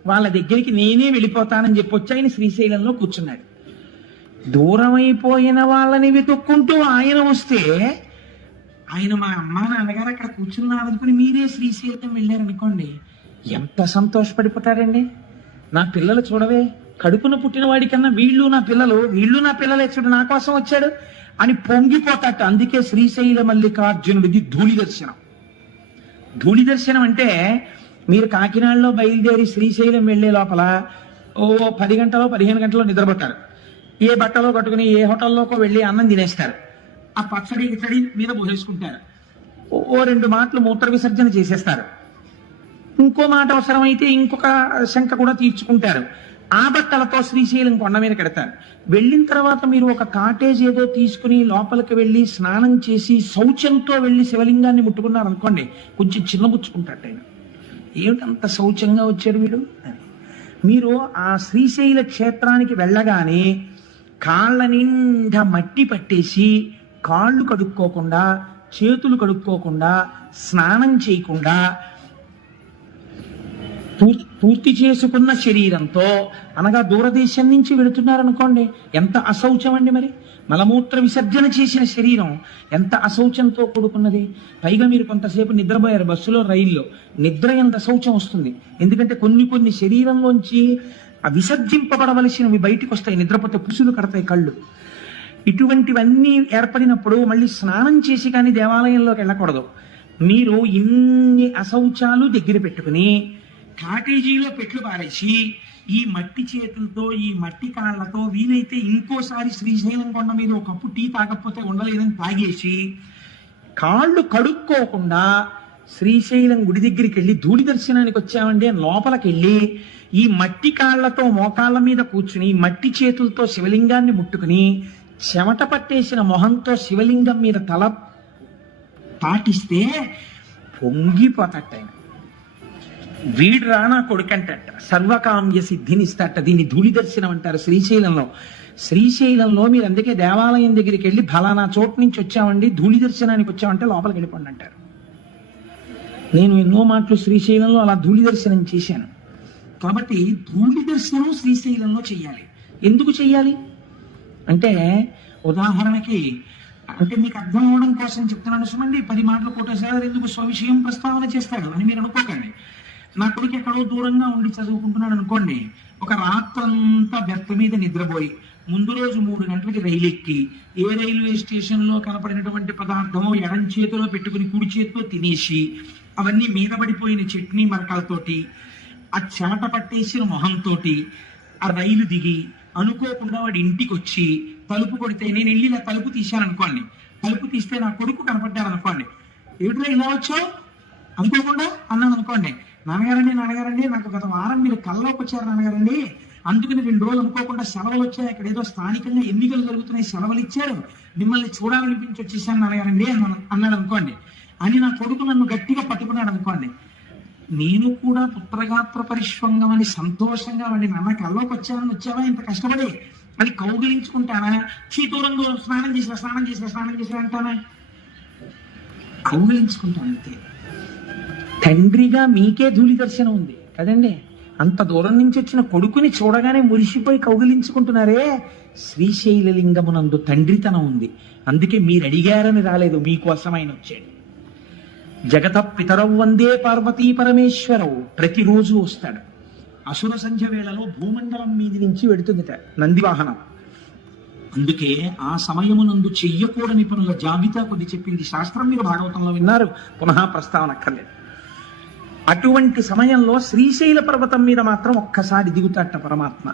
వాళ్ళ దగ్గరికి నేనే వెళ్ళిపోతానని చెప్పొచ్చి ఆయన శ్రీశైలంలో కూర్చున్నాడు. దూరం అయిపోయిన వాళ్ళని వెతుక్కుంటూ ఆయన వస్తే, ఆయన మా అమ్మ నాన్నగారు అక్కడ కూర్చున్నారనుకుని మీరే శ్రీశైలం వెళ్ళారనుకోండి, ఎంత సంతోషపడిపోతారండి. నా పిల్లలు చూడవే, కడుపున పుట్టిన వాడి కన్నా వీళ్ళు నా పిల్లలే చూడు, నా కోసం వచ్చాడు అని పొంగిపోతాట. అందుకే శ్రీశైల మల్లికార్జునుడిది ధూళి దర్శనం. ధూళి దర్శనం అంటే మీరు కాకినాడలో బయలుదేరి శ్రీశైలం వెళ్లే లోపల ఓ 10 గంటలో 15 గంటలో నిద్రపోతారు. ఏ బట్టలో కట్టుకుని ఏ హోటల్లోకో వెళ్ళి అన్నం తినేస్తారు. ఆ పచ్చడి మీద పోసేసుకుంటారు. ఓ 2 మాటలు మూత్ర విసర్జన చేసేస్తారు. ఇంకో మాట అవసరమైతే ఇంకొక శంక కూడా తీర్చుకుంటారు. ఆ బట్టలతో శ్రీశైలం కొండ మీద కడతారు. వెళ్ళిన తర్వాత మీరు ఒక కాటేజ్ ఏదో తీసుకుని లోపలికి వెళ్ళి స్నానం చేసి శౌచంతో వెళ్ళి శివలింగాన్ని ముట్టుకున్నారు అనుకోండి, కొంచెం చిన్నబుచ్చుకుంటాడు ఆయన. ఏమిటంత శౌచంగా వచ్చాడు వీడు అని. మీరు ఆ శ్రీశైల క్షేత్రానికి వెళ్ళగానే కాళ్ళ నిండా మట్టి పట్టేసి కాళ్ళు కడుక్కోకుండా చేతులు కడుక్కోకుండా స్నానం చేయకుండా పూర్తి చేసుకున్న శరీరంతో, అనగా దూరదేశం నుంచి వెళుతున్నారనుకోండి, ఎంత అశౌచం అండి. మరి మలమూత్ర విసర్జన చేసిన శరీరం ఎంత అశౌచంతో కూడుకున్నది. పైగా మీరు కొంతసేపు నిద్రపోయారు బస్సులో రైల్లో, నిద్ర ఎంత అశౌచం వస్తుంది. ఎందుకంటే కొన్ని శరీరంలోంచి విసర్జింపబడవలసినవి బయటికి వస్తాయి. నిద్రపోతే పుసులు కడతాయి కళ్ళు. ఇటువంటివన్నీ ఏర్పడినప్పుడు మళ్ళీ స్నానం చేసి కానీ దేవాలయంలోకి వెళ్ళకూడదు. మీరు ఇన్ని అశౌచాలు దగ్గర పెట్టుకుని కాటేజీలో పెట్లు పారేసి ఈ మట్టి చేతులతో ఈ మట్టి కాళ్ళతో వీలైతే ఇంకోసారి శ్రీశైలం కొండ మీద ఒక కప్పు టీ తాగకపోతే ఉండలేదని తాగేసి కాళ్ళు కడుక్కోకుండా శ్రీశైలం గుడి దగ్గరికి వెళ్ళి ధూళి దర్శనానికి వచ్చామండి అని లోపలికి వెళ్ళి ఈ మట్టి కాళ్లతో మోకాళ్ళ మీద కూర్చుని మట్టి చేతులతో శివలింగాన్ని ముట్టుకుని చెమట పట్టేసిన మొహంతో శివలింగం మీద తల పాటిస్తే పొంగిపోతట ఆయన. వీడు రానా కొడుకంటట, సర్వకామ్య సిద్ధినిస్తట. దీన్ని ధూళి దర్శనం అంటారు శ్రీశైలంలో. శ్రీశైలంలో మీరు అందుకే దేవాలయం దగ్గరికి వెళ్ళి ఫలానా చోటు నుంచి వచ్చామండి, ధూళి దర్శనానికి వచ్చామంటే లోపలికి వెళ్ళిపోండి అంటారు. నేను ఎన్నో మాటలు శ్రీశైలంలో అలా ధూళి దర్శనం చేశాను. కాబట్టి ధూళి దర్శనం శ్రీశైలంలో చెయ్యాలి. ఎందుకు చెయ్యాలి అంటే, ఉదాహరణకి అంటే మీకు అర్థం అవడం కోసం చెప్తున్నాను సుమండి. 10 మాటలు కోటేశ్వర ఎందుకు స్వవిషయం ప్రస్తావన చేస్తాడు అని మీరు అనుకోకండి. నా కొడుకు ఎక్కడో దూరంగా ఉండి చదువుకుంటున్నాడు అనుకోండి, ఒక రాత్రంతా బెత్త మీద నిద్రపోయి ముందు రోజు 3 గంటలకి రైలు ఎక్కి ఏ రైల్వే స్టేషన్లో కనపడినటువంటి పదార్థమో ఎడం చేతిలో పెట్టుకుని కుడి చేతితో తినేసి అవన్నీ మీద పడిపోయిన చట్నీ మరకలతోటి ఆ చెమట పట్టేసిన మొహంతో ఆ రైలు దిగి అనుకోకుండా వాడి ఇంటికి వచ్చి తలుపు కొడితే నేను వెళ్ళి ఇలా తలుపు తీశాను అనుకోండి, తలుపు తీస్తే నా కొడుకు కనపడ్డాడు అనుకోండి, ఏమిటో ఇలా వచ్చావు అనుకోకుండా అన్నాను అనుకోండి, నాన్నగారండి నాకు గత వారం మీరు కల్లోకి వచ్చారు నాన్నగారండి, అందుకని 2 రోజులు అనుకోకుండా సెలవులు వచ్చాయి, అక్కడ ఏదో స్థానికంగా ఎన్నికలు జరుగుతున్నాయి సెలవులు ఇచ్చారు, మిమ్మల్ని చూడాలనిపించి వచ్చేసాను నాన్నగారండి అన్నాడు అనుకోండి. అని నా కొడుకు నన్ను గట్టిగా పట్టుకున్నాడు అనుకోండి, నేను కూడా పుత్రగాత్ర పరిష్వంగం అని సంతోషంగా వాడి నాన్న కల్లోకి వచ్చావా ఇంత కష్టపడి అది కౌగిలించుకుంటానా, దూరంగా స్నానం చేసిన అంటానా? కౌగిలించుకుంటాను అంతే. తండ్రిగా మీకే ధూళి దర్శనం ఉంది కదండి, అంత దూరం నుంచి వచ్చిన కొడుకుని చూడగానే మురిసిపోయి కౌగిలించుకుంటున్నారే, శ్రీశైలలింగమునందు తండ్రితనం ఉంది. అందుకే మీరు అడిగారని రాలేదు, మీకోసం ఆయన వచ్చాడు. జగత పితరవు వందే పార్వతీ పరమేశ్వరవు ప్రతిరోజు వస్తాడు. అసుర సంధ్య వేళలో భూమండలం మీది నుంచి వెడుతుందిట నందివాహనం. అందుకే ఆ సమయమునందు చెయ్యకూడని పనుల జాబితా కొద్ది చెప్పింది శాస్త్రం. మీరు భాగవతంలో విన్నారు, పునః ప్రస్తావన అక్కర్లేదు. అటువంటి సమయంలో శ్రీశైల పర్వతం మీద మాత్రం ఒక్కసారి దిగుతాట పరమాత్మ.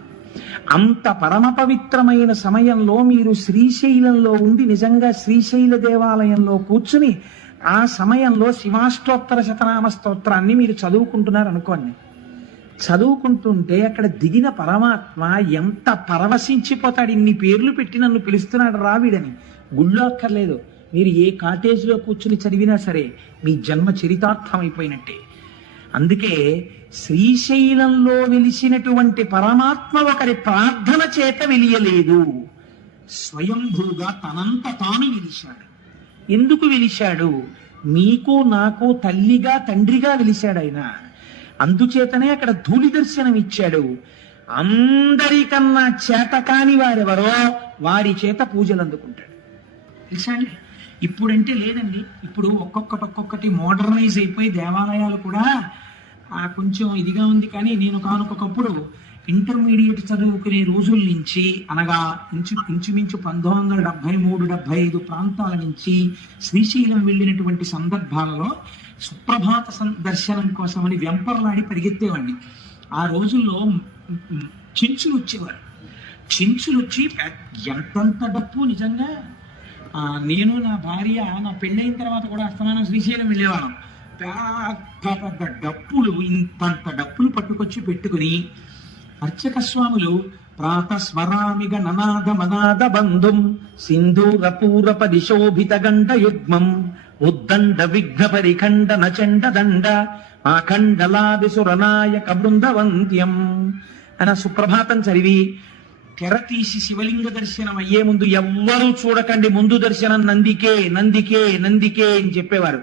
అంత పరమ పవిత్రమైన సమయంలో మీరు శ్రీశైలంలో ఉండి నిజంగా శ్రీశైల దేవాలయంలో కూర్చుని ఆ సమయంలో శివాష్టోత్తర శతనామ స్తోత్రాన్ని మీరు చదువుకుంటున్నారు అనుకోండి. చదువుకుంటుంటే అక్కడ దిగిన పరమాత్మ ఎంత పరవశించిపోతాడు, ఇన్ని పేర్లు పెట్టి నన్ను పిలుస్తున్నాడు రావిడని. గుళ్ళో అక్కర్లేదు, మీరు ఏ కాటేజ్లో కూర్చుని చదివినా సరే మీ జన్మ చరితార్థం అయిపోయినట్టే. అందుకే శ్రీశైలంలో వెలిసినటువంటి పరమాత్మ ఒకరి ప్రార్థన చేత వెలియలేదు, స్వయంభూగా తనంత తాను వెలిశాడు. ఎందుకు వెలిశాడు? మీకు నాకు తల్లిగా తండ్రిగా వెలిశాడు ఆయన. అందుచేతనే అక్కడ ధూళి దర్శనం ఇచ్చాడు. అందరికన్నా చేతకాని వారెవరో వారి చేత పూజలు అందుకుంటాడు. తెలుసా అండి? ఇప్పుడంటే లేదండి, ఇప్పుడు ఒక్కొక్కటి మోడర్నైజ్ అయిపోయి దేవాలయాలు కూడా కొంచెం ఇదిగా ఉంది. కానీ నేను కానుకొకప్పుడు ఇంటర్మీడియట్ చదువుకునే రోజుల నుంచి, అనగా ఇంచుమించు 1973-75 ప్రాంతాల నుంచి శ్రీశైలం వెళ్ళినటువంటి సందర్భాలలో సుప్రభాత దర్శనం కోసమని వెంపర్లాడి పరిగెత్తేవాడిని. ఆ రోజుల్లో చెంచులు వచ్చేవారు. చెంచులు వచ్చి ఎంతంత డప్పు నిజంగా. నేను నా భార్య నా పెళ్ళైన తర్వాత కూడా అస్తమానం శ్రీశైలం వెళ్ళేవాళ్ళం. పెద్ద డప్పులు, ఇంతంత డప్పులు పట్టుకొచ్చి పెట్టుకుని అర్చక స్వాములు ప్రాతస్మరామిగ ననాద మనాద బంధుం సింధూరపూరప దిశోభిత గండ యుగ్మం ఉద్దండ విఘ్న పరిఖండ నచండ దండ ఆఖండలాది సురనాయక బృందవంత్యం అన్న సుప్రభాతం చదివి తెర తీసి శివలింగ దర్శనం అయ్యే ముందు ఎవ్వరూ చూడకండి, ముందు దర్శనం నందికే నందికే నందికే అని చెప్పేవారు.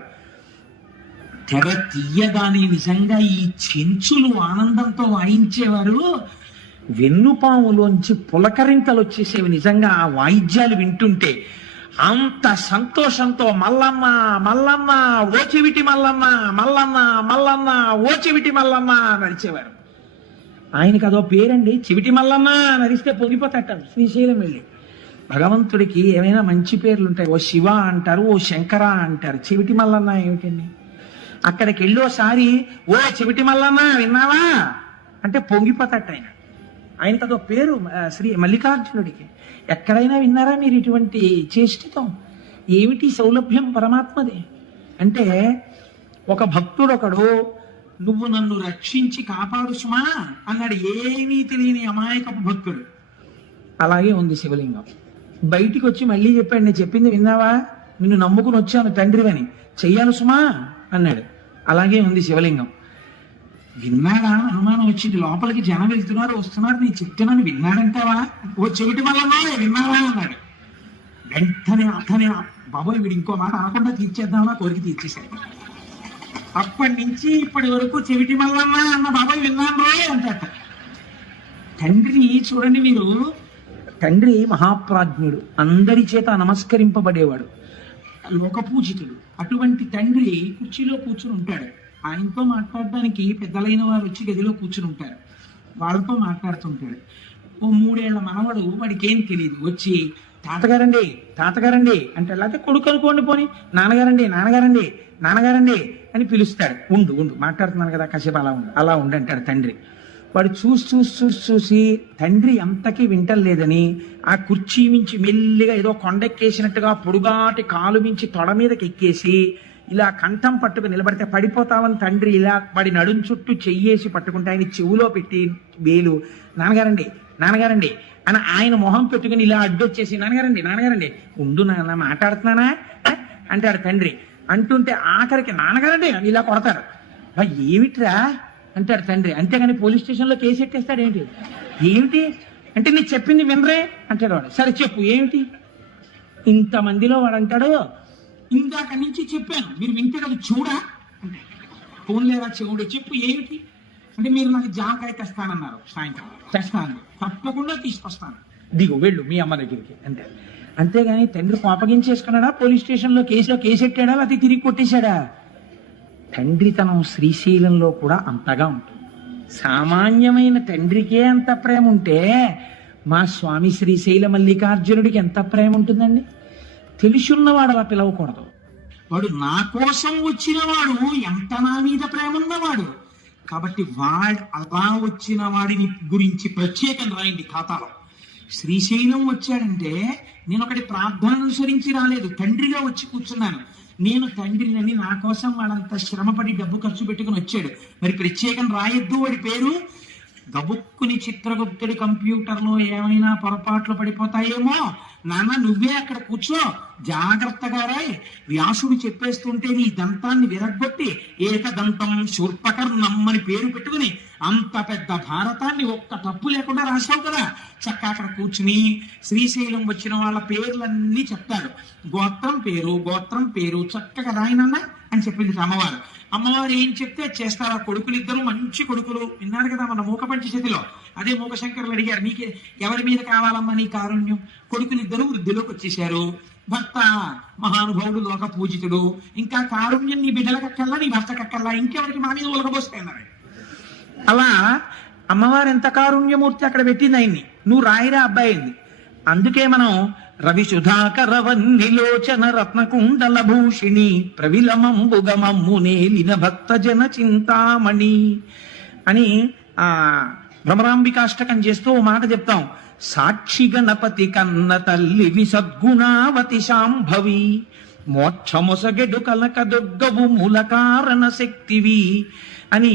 తెర తీయగానే నిజంగా ఈ చెంచులు ఆనందంతో వాయించేవారు. వెన్నుపాములోంచి పులకరింతలు వచ్చేసేవి నిజంగా ఆ వాయిద్యాలు వింటుంటే. అంత సంతోషంతో మల్లమ్మ మల్లమ్మ ఓ చెవిటి మల్లమ్మ, మల్లమ్మ మల్లమ్మ ఓ చెవిటి మల్లమ్మ నడిచేవారు. ఆయనకి అదో పేరండి, చెవిటి మల్లమ్మ నడిస్తే పొంగిపోతాట. శ్రీశైలం వెళ్ళి భగవంతుడికి ఏమైనా మంచి పేర్లు ఉంటాయి, ఓ శివ అంటారు, ఓ శంకర అంటారు. చెవిటి మల్లన్న ఏమిటండి? అక్కడికి వెళ్ళోసారి ఓ చెవిటి మల్లన్న విన్నావా అంటే పొంగిపోతాట ఆయన. ఆయనకి అదో పేరు శ్రీ మల్లికార్జునుడికి. ఎక్కడైనా విన్నారా మీరు ఇటువంటి చేష్టితం? ఏమిటి సౌలభ్యం పరమాత్మది అంటే, ఒక భక్తుడు ఒకడు నువ్వు నన్ను రక్షించి కాపాడు సుమా అన్నాడు. ఏమీ తెలియని అమాయకపు భక్తుడు. అలాగే ఉంది శివలింగం. బయటికి వచ్చి మళ్ళీ చెప్పాడు, నేను చెప్పింది విన్నావా, నిన్ను నమ్ముకుని వచ్చాను తండ్రివని, చెయ్యాను సుమా అన్నాడు. అలాగే ఉంది శివలింగం. విన్నాడా అనుమానం వచ్చింది, లోపలికి జనం వెళ్తున్నారు వస్తున్నారు, నేను చెప్తున్నాను విన్నాడంటావా, ఓ చెవిటి వల్ల విన్నావా అన్నాడు. వెంటనే అతనే బాబోయ్ వీడు ఇంకో మాట అనకుండా తీర్చేద్దామన్నా కోరిక తీర్చేశాడు. అప్పటి నుంచి ఇప్పటి వరకు చెవిటి మల్లన్న అన్న బాబాయ్ విన్నాను రోయ్ అంటాట. తండ్రి చూడండి మీరు, తండ్రి మహాప్రాజ్ఞుడు, అందరి చేత నమస్కరింపబడేవాడు, లోకపూజితుడు. అటువంటి తండ్రి కుర్చీలో కూర్చుని ఉంటాడు. ఆయనతో మాట్లాడడానికి పెద్దలైన వారు వచ్చి గదిలో కూర్చుని ఉంటారు, వాళ్ళతో మాట్లాడుతుంటాడు. ఓ 3 ఏళ్ల మనవడు, వాడికి ఏం తెలియదు, వచ్చి తాతగారండి తాతగారండి అంటే, లేకపోతే కొడుకు అనుకోండి పోని, నాన్నగారండి నాన్నగారండి నాన్నగారండి అని పిలుస్తాడు. ఉండు ఉండు మాట్లాడుతున్నాను కదా కాసేపు అలా ఉండు అంటాడు తండ్రి. వాడు చూసి తండ్రి అంతకీ వింటలేదని ఆ కుర్చీ మించి మెల్లిగా ఏదో కొండెక్కేసినట్టుగా పొడుగాటి కాలు మించి తొడ మీదకి ఎక్కేసి ఇలా కంఠం పట్టుకుని నిలబడితే పడిపోతామని తండ్రి ఇలా వాడి నడుం చుట్టూ చెయ్యేసి పట్టుకుంటే ఆయన చెవులో పెట్టి వేలు, నాన్నగారండి నాన్నగారండి అని ఆయన మొహం పెట్టుకుని ఇలా అడ్డొచ్చేసి, నాన్నగారండి నాన్నగారండి ఉండు నాన్న మాట్లాడుతున్నానా అంటాడు తండ్రి. అంటుంటే ఆఖరికి నాన్నగారండి అని ఇలా కొడతారు. ఏమిట్రా అంటాడు తండ్రి. అంతేగాని పోలీస్ స్టేషన్లో కేసు ఎట్టేస్తాడు. ఏమిటి అంటే, నేను చెప్పింది వినరే అంటాడు వాడు. సరే చెప్పు ఏమిటి. ఇంతమందిలో వాడు అంటాడు, ఇందాక నుంచి చెప్పాను మీరు వింటే కదా చూడా అంటే, ఫోన్ లేదా చెవుడు చెప్పు ఏమిటి అంటే, మీరు నాకు జామకాయ తెస్తానన్నారు సాయంత్రం, తెస్తాను తప్పకుండా తీసుకొస్తాను, దిగు వెళ్ళు మీ అమ్మ దగ్గరికి అంటే. అంతేగాని తండ్రి కోపగించేసుకున్నాడా, పోలీస్ స్టేషన్లో కేసు ఎట్టాడా, అది తిరిగి కొట్టేశాడా? తండ్రితనం శ్రీశైలంలో కూడా అంతగా ఉంటుంది. సామాన్యమైన తండ్రికే అంత ప్రేమ ఉంటే మా స్వామి శ్రీశైల మల్లికార్జునుడికి ఎంత ప్రేమ ఉంటుందండి. తెలుసున్నవాడు అలా పిలవకూడదు. వాడు నా కోసం వచ్చినవాడు, ఎంత నా మీద ప్రేమ ఉన్నవాడు కాబట్టి వాడు అలా వచ్చిన వాడిని గురించి ప్రత్యేకం రాయండి ఖాతాలో. శ్రీశైలం వచ్చాడంటే నేను ఒకటి ప్రార్థన అనుసరించి రాలేదు, తండ్రిగా వచ్చి కూర్చున్నాను. నేను తండ్రినని, నా కోసం వాడంత శ్రమపడి డబ్బు ఖర్చు పెట్టుకుని వచ్చాడు, మరి ప్రత్యేకం రాయొద్దు వాడి పేరు. గబుక్కుని చిత్రగుప్తుడి కంప్యూటర్లో ఏమైనా పొరపాట్లు పడిపోతాయేమో, నాన్న నువ్వే అక్కడ కూర్చో జాగ్రత్తగా రాయ్, వ్యాసుడు చెప్పేస్తుంటే నీ దంతాన్ని విరగ్గొట్టి ఏకదంతం శూర్పకర్ణమ్మని పేరు పెట్టుకుని అంత పెద్ద భారతాన్ని ఒక్క తప్పు లేకుండా రాశావు కదా, చక్క అక్కడ కూర్చుని శ్రీశైలం వచ్చిన వాళ్ళ పేర్లన్నీ చెప్తాడు. గోత్రం పేరు చక్కగా రాయనన్నా అని చెప్పింది అమ్మవారు. అమ్మవారు ఏం చెప్తే చేస్తారు. ఆ కొడుకులు ఇద్దరు మంచి కొడుకులు, విన్నారు కదా మన మూక పంచశతిలో. అదే మూకశంకరులు అడిగారు, నీకే ఎవరి మీద కావాలమ్మా నీ కారుణ్యం. కొడుకులు ఇద్దరు వృద్ధిలోకి వచ్చేశారు. భర్త మహానుభావుడు, లోక పూజితుడు, ఇంకా కారుణ్యం నీ బిడ్డలకక్కల్లా నీ భర్త కక్కల్లా, ఇంకెవరికి మా మీద ఉలకబోస్తాయన్నారు. అలా అమ్మవారు ఎంత కారుణ్యమూర్తి అక్కడ పెట్టింది ఆయన్ని. నువ్వు రాయిరా అబ్బాయింది. అందుకే మనం రవి సుధాకర వన్నిలోచన రత్నకుండల భూషిణి ప్రవిలమంబుగమమ్మునేలిన భక్త జన చింతామణి అని ఆ భ్రమరాంబికాష్టకం చేస్తూ ఓ మాట చెప్తాం. సాక్షి గణపతి కన్న తల్లి విసద్గుణావతి శాంభవి, మోక్షమొసగెడు కలక దుర్గవు మూల కారణ శక్తివి అని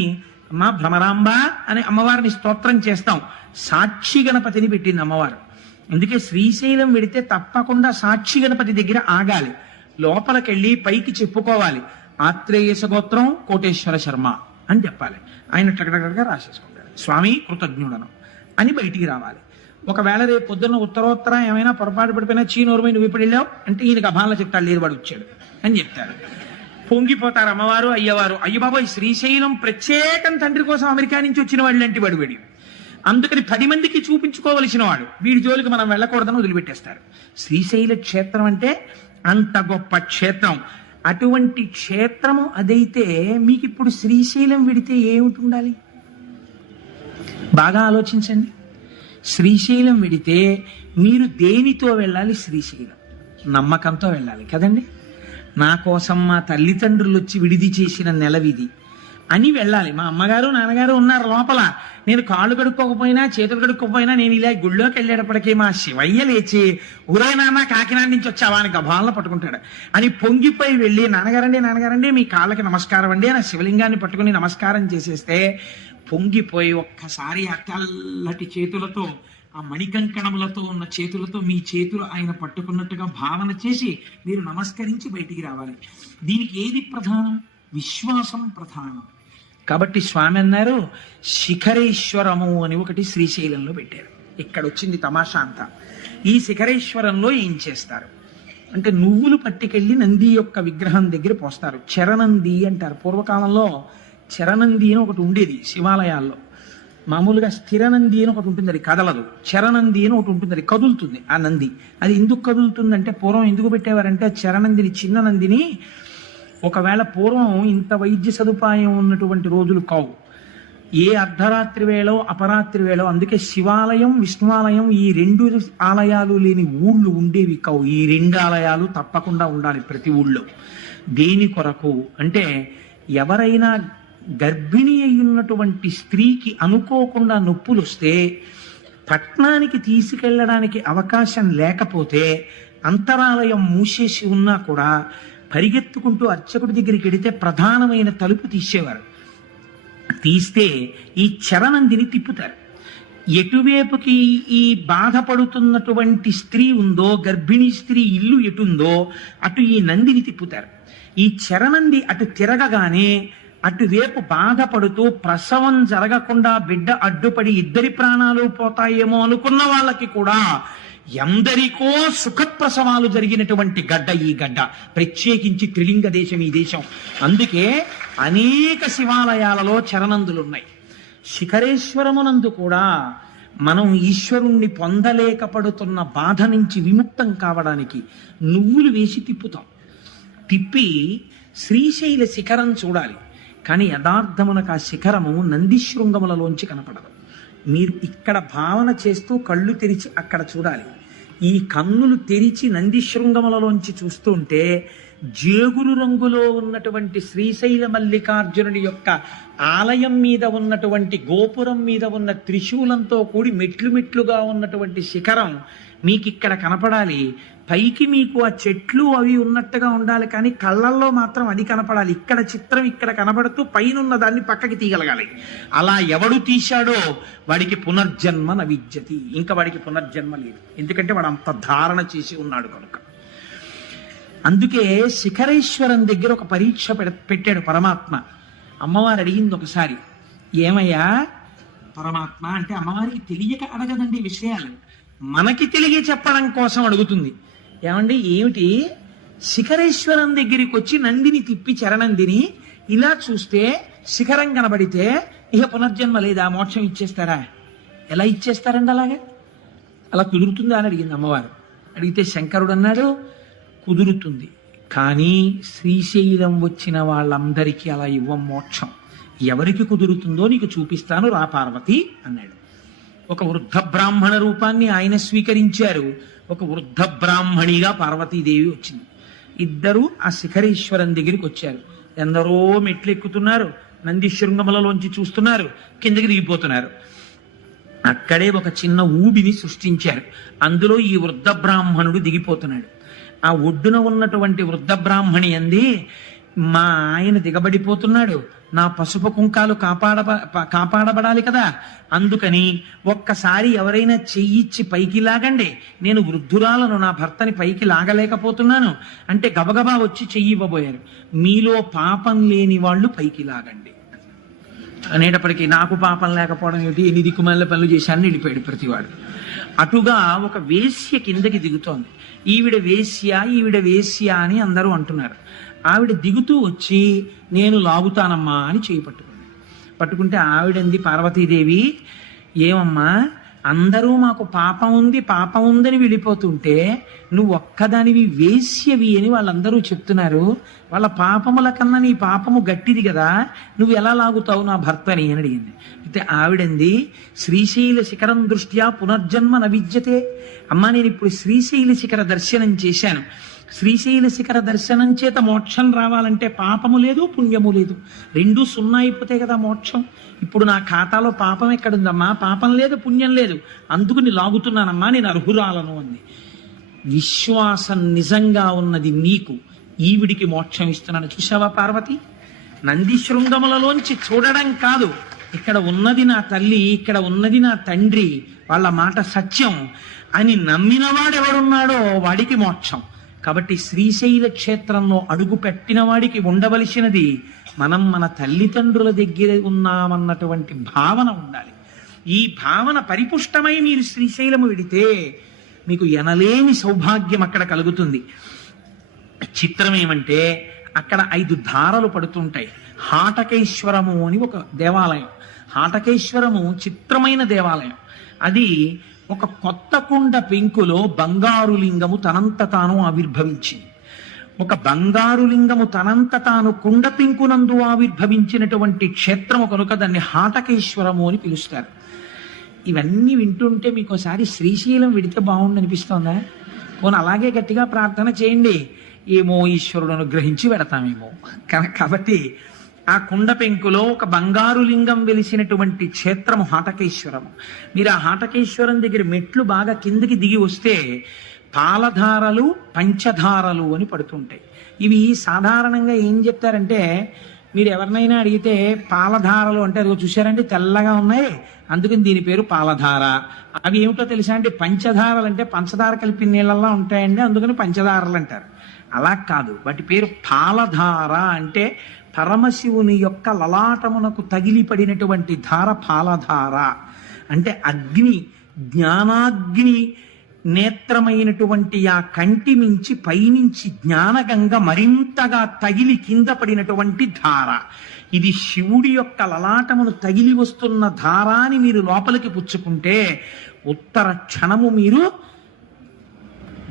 మా భ్రమరాంబ అని అమ్మవారిని స్తోత్రం చేస్తాం. సాక్షి గణపతిని పెట్టింది అమ్మవారు. అందుకే శ్రీశైలం వెడితే తప్పకుండా సాక్షి గణపతి దగ్గర ఆగాలి, లోపలికెళ్ళి పైకి చెప్పుకోవాలి, ఆత్రేయస గోత్రం కోటేశ్వర శర్మ అని చెప్పాలి. ఆయన టగటగటగా రాసేసుకుంటాడు, స్వామి కృతజ్ఞుడను అని బయటికి రావాలి. ఒకవేళ రేపు పొద్దున్న ఉత్తరోత్తర ఏమైనా పొరపాటు పడిపోయినా చీనోరుమై నువ్వు ఇప్పుడు వెళ్ళావు అంటే ఈయనకి అభాన్లో చెప్తాడు, లేదు వాడు వచ్చాడు అని చెప్తాడు. పొంగిపోతారు అమ్మవారు అయ్యవారు. అయ్య బాబోయ్ శ్రీశైలం ప్రత్యేకం తండ్రి కోసం అమెరికా నుంచి వచ్చిన వాళ్ళు అంటే వాడు వీడి, అందుకని 10 మందికి చూపించుకోవలసిన వాడు, వీడి జోలికి మనం వెళ్ళకూడదని వదిలిపెట్టేస్తారు. శ్రీశైల క్షేత్రం అంటే అంత గొప్ప క్షేత్రం. అటువంటి క్షేత్రము అదైతే మీకు ఇప్పుడు శ్రీశైలం విడితే ఏమిటి ఉండాలి బాగా ఆలోచించండి. శ్రీశైలం విడితే మీరు దేనితో వెళ్ళాలి? శ్రీశైలం నమ్మకంతో వెళ్ళాలి కదండి. నా కోసం మా తల్లిదండ్రులు వచ్చి విడిది చేసిన నెలవిది అని వెళ్ళాలి. మా అమ్మగారు నాన్నగారు ఉన్నారు లోపల, నేను కాళ్ళు కడుక్కోకపోయినా చేతులు కడుక్కోకపోయినా నేను ఇలా గుళ్ళోకి వెళ్ళేటప్పటికీ మా శివయ్య లేచి ఊరే నాన్న కాకినాడ నుంచి వచ్చావా అని గభాల్లో పట్టుకుంటాడు అని పొంగిపోయి వెళ్ళి, నాన్నగారండి మీ కాళ్ళకి నమస్కారం అండి అని శివలింగాన్ని పట్టుకుని నమస్కారం చేసేస్తే పొంగిపోయి ఒక్కసారి ఆ తెల్లటి చేతులతో ఆ మణికంకణములతో ఉన్న చేతులతో మీ చేతులు ఆయన పట్టుకున్నట్టుగా భావన చేసి మీరు నమస్కరించి బయటికి రావాలి. దీనికి ఏది ప్రధానం? విశ్వాసం ప్రధానం. కాబట్టి స్వామి అన్నారు శిఖరేశ్వరము అని ఒకటి శ్రీశైలంలో పెట్టారు. ఇక్కడ వచ్చింది తమాషా అంతా. ఈ శిఖరేశ్వరంలో ఏం చేస్తారు అంటే నువ్వులు పట్టుకెళ్ళి నంది యొక్క విగ్రహం దగ్గర పోస్తారు. చరణంది అంటారు. పూర్వకాలంలో చరణంది అని ఒకటి ఉండేది శివాలయాల్లో. మామూలుగా స్థిరనంది అని ఒకటి ఉంటుంది, అది కదలదు. చరణంది అని ఒకటి ఉంటుంది, అది కదులుతుంది. ఆ నంది అది ఎందుకు కదులుతుందంటే పూర్వం ఎందుకు పెట్టేవారంటే చరణందిని, చిన్న నందిని ఒకవేళ పూర్వం ఇంత వైద్య సదుపాయం ఉన్నటువంటి రోజులు కావు. ఏ అర్ధరాత్రి వేళో అపరాత్రి వేళో, అందుకే శివాలయం విష్ణువాలయం ఈ రెండు ఆలయాలు లేని ఊళ్ళు ఉండేవి కావు. ఈ రెండు ఆలయాలు తప్పకుండా ఉండాలి ప్రతి ఊళ్ళో. దేని కొరకు అంటే ఎవరైనా గర్భిణి అయ్యున్నటువంటి స్త్రీకి అనుకోకుండా నొప్పులు వస్తే పట్నానికి తీసుకెళ్ళడానికి అవకాశం లేకపోతే అంతరాలయం మూసేసి ఉన్నా కూడా పరిగెత్తుకుంటూ అర్చకుడి దగ్గరికి వెడితే ప్రధానమైన తలుపు తీసేవారు. తీస్తే ఈ చరణందిని తిప్పుతారు. ఎటువైపుకి ఈ బాధపడుతున్నటువంటి స్త్రీ ఉందో, గర్భిణీ స్త్రీ ఇల్లు ఎటుందో అటు ఈ నందిని తిప్పుతారు. ఈ చరణంది అటు తిరగగానే అటువైపు బాధపడుతూ ప్రసవం జరగకుండా బిడ్డ అడ్డుపడి ఇద్దరి ప్రాణాలు పోతాయేమో అనుకున్న వాళ్ళకి కూడా ఎందరికో సుఖప్రసవాలు జరిగినటువంటి గడ్డ ఈ గడ్డ. ప్రత్యేకించి త్రిలింగ దేశం ఈ దేశం. అందుకే అనేక శివాలయాలలో చరణందులున్నాయి. శిఖరేశ్వరమునందు కూడా మనం ఈశ్వరుణ్ణి పొందలేకపడుతున్న బాధ నుంచి విముక్తం కావడానికి నువ్వులు వేసి తిప్పుతాం. తిప్పి శ్రీశైల శిఖరం చూడాలి. కానీ యథార్థమునకు ఆ శిఖరము నందిశృంగములలోంచి కనపడదు. మీరు ఇక్కడ భావన చేస్తూ కళ్ళు తెరిచి అక్కడ చూడాలి. ఈ కన్నులు తెరిచి నందిశృంగములలోంచి చూస్తుంటే జేగురు రంగులో ఉన్నటువంటి శ్రీశైల మల్లికార్జునుడి యొక్క ఆలయం మీద ఉన్నటువంటి గోపురం మీద ఉన్న త్రిశూలంతో కూడి మెట్లు మెట్లుగా ఉన్నటువంటి శిఖరం మీకు ఇక్కడ కనపడాలి. పైకి మీకు ఆ చెట్లు అవి ఉన్నట్టుగా ఉండాలి, కానీ కళ్ళల్లో మాత్రం అది కనపడాలి. ఇక్కడ చిత్రం ఇక్కడ కనబడుతూ పైనున్న దాన్ని పక్కకి తీయగలగాలి. అలా ఎవడు తీశాడో వాడికి పునర్జన్మ నవిద్యతి. ఇంకా వాడికి పునర్జన్మ లేదు, ఎందుకంటే వాడు అంత ధారణ చేసి ఉన్నాడు కనుక. అందుకే శిఖరేశ్వరం దగ్గర ఒక పరీక్ష పెట్టాడు పరమాత్మ. అమ్మవారు అడిగింది ఒకసారి, ఏమయ్యా పరమాత్మ అంటే అమ్మవారికి తెలియక అడగదండి విషయాలు, మనకి తెలియ చెప్పడం కోసం అడుగుతుంది. ఏమండి ఏమిటి, శిఖరేశ్వరం దగ్గరికి వచ్చి నందిని తిప్పి చరణందిని ఇలా చూస్తే శిఖరం కనబడితే ఇక పునర్జన్మ లేదా, మోక్షం ఇచ్చేస్తారా? ఎలా ఇచ్చేస్తారండి అలాగే? అలా కుదురుతుందా అని అడిగింది అమ్మవారు. అడిగితే శంకరుడు అన్నాడు కుదురుతుంది, కానీ శ్రీశైలం వచ్చిన వాళ్ళందరికీ అలా ఇవ్వం మోక్షం. ఎవరికి కుదురుతుందో నీకు చూపిస్తాను రా పార్వతి అన్నాడు. ఒక వృద్ధ బ్రాహ్మణ రూపాన్ని ఆయన స్వీకరించారు. ఒక వృద్ధ బ్రాహ్మణిగా పార్వతీదేవి వచ్చింది. ఇద్దరు ఆ శిఖరేశ్వరం దగ్గరికి వచ్చారు. ఎందరో మెట్లు ఎక్కుతున్నారు, నంది శృంగములలోంచి చూస్తున్నారు, కిందకి దిగిపోతున్నారు. అక్కడే ఒక చిన్న ఊబిని సృష్టించారు. అందులో ఈ వృద్ధ బ్రాహ్మణుడు దిగిపోతున్నాడు. ఆ ఒడ్డున ఉన్నటువంటి వృద్ధ బ్రాహ్మణి అంది, మా ఆయన దిగబడిపోతున్నాడు, నా పసుపు కుంకాలు కాపాడబడాలి కదా, అందుకని ఒక్కసారి ఎవరైనా చెయ్యిచ్చి పైకి లాగండి, నేను వృద్ధురాలను, నా భర్తని పైకి లాగలేకపోతున్నాను అంటే గబగబా వచ్చి చెయ్యి ఇవ్వబోయారు. మీలో పాపం లేని వాళ్ళు పైకి లాగండి అనేటప్పటికీ నాకు పాపం లేకపోవడం ఏమిటి, ఎన్ని దిక్కుమాల పనులు చేశానని వెళ్ళిపోయాడు ప్రతివాడు. అటుగా ఒక వేశ్య కిందకి దిగుతోంది. ఈవిడ వేశ్య అని అందరూ అంటున్నారు. ఆవిడ దిగుతూ వచ్చి నేను లాగుతానమ్మా అని చేయి పట్టుకుంటే ఆవిడంది పార్వతీదేవి, ఏమమ్మా అందరూ మాకు పాపం ఉందని వెళ్ళిపోతుంటే నువ్వు ఒక్కదానివి వేశ్యవి అని వాళ్ళందరూ చెప్తున్నారు, వాళ్ళ పాపముల కన్నా నీ పాపము గట్టిది కదా, నువ్వు ఎలా లాగుతావు నా భర్తని అని అడిగింది. అయితే ఆవిడంది శ్రీశైల శిఖరం దృష్ట్యా పునర్జన్మ నవిద్యతే. అమ్మా నేను ఇప్పుడు శ్రీశైల శిఖర దర్శనం చేశాను, శ్రీశైల శిఖర దర్శనం చేత మోక్షం రావాలంటే పాపము లేదు పుణ్యము లేదు, రెండు సున్నా అయిపోతే కదా మోక్షం. ఇప్పుడు నా ఖాతాలో పాపం ఎక్కడుందమ్మా, పాపం లేదు పుణ్యం లేదు, అందుకుని లాగుతున్నానమ్మా, నేను అర్హురాలను అంది. విశ్వాసం నిజంగా ఉన్నది నీకు, ఈవిడికి మోక్షం ఇస్తున్నాను చూసావా పార్వతి. నంది శృంగములలోంచి చూడడం కాదు, ఇక్కడ ఉన్నది నా తల్లి, ఇక్కడ ఉన్నది నా తండ్రి, వాళ్ళ మాట సత్యం అని నమ్మిన వాడెవడున్నాడో వాడికి మోక్షం. కాబట్టి శ్రీశైల క్షేత్రంలో అడుగు పెట్టిన వాడికి ఉండవలసినది మనం మన తల్లిదండ్రుల దగ్గర ఉన్నామన్నటువంటి భావన ఉండాలి. ఈ భావన పరిపుష్టమై మీరు శ్రీశైలము విడితే మీకు ఎనలేని సౌభాగ్యం అక్కడ కలుగుతుంది. చిత్రం ఏమంటే అక్కడ 5 ధారలు పడుతుంటాయి. హాటకేశ్వరము అని ఒక దేవాలయం. హాటకేశ్వరము చిత్రమైన దేవాలయం. అది ఒక కొత్త కుండ పెంకులో బంగారు లింగము తనంత తాను ఆవిర్భవించింది. ఒక బంగారు లింగము తనంత తాను కుండ పెంకునందు ఆవిర్భవించినటువంటి క్షేత్రము కనుక దాన్ని హాటకేశ్వరము అని పిలుస్తారు. ఇవన్నీ వింటుంటే మీకు ఒకసారి శ్రీశైలం విడితే బాగుండు అనిపిస్తోందా? పోనీ అలాగే గట్టిగా ప్రార్థన చేయండి, ఏమో ఈశ్వరుడు అనుగ్రహించి పెడతామేమో. కాబట్టి ఆ కుండ పెంకులో ఒక బంగారు లింగం వెలిసినటువంటి క్షేత్రము హాటకేశ్వరము. మీరు ఆ హాటకేశ్వరం దగ్గర మెట్లు బాగా కిందకి దిగి వస్తే పాలధారలు, పంచధారలు అని పడుతుంటాయి. ఇవి సాధారణంగా ఏం చెప్తారంటే, మీరు ఎవరినైనా అడిగితే పాలధారలు అంటే అదిగో చూశారంటే తెల్లగా ఉన్నాయి, అందుకని దీని పేరు పాలధార. అవి ఏమిటో తెలుసా అంటే పంచధారలు అంటే పంచదార కలిపిన నీళ్ళల్లో ఉంటాయండి, అందుకని పంచదారలు అంటారు. అలా కాదు, వాటి పేరు పాలధార. అంటే పరమశివుని యొక్క లలాటమునకు తగిలిపడినటువంటి ధార పాలధార. అంటే అగ్ని, జ్ఞానాగ్ని నేత్రమైనటువంటి ఆ కంటి మించి పైనుంచి జ్ఞానగంగ మరింతగా తగిలి కింద పడినటువంటి ధార. ఇది శివుడి యొక్క లలాటమును తగిలి వస్తున్న ధారాని మీరు లోపలికి పుచ్చుకుంటే ఉత్తర క్షణము మీరు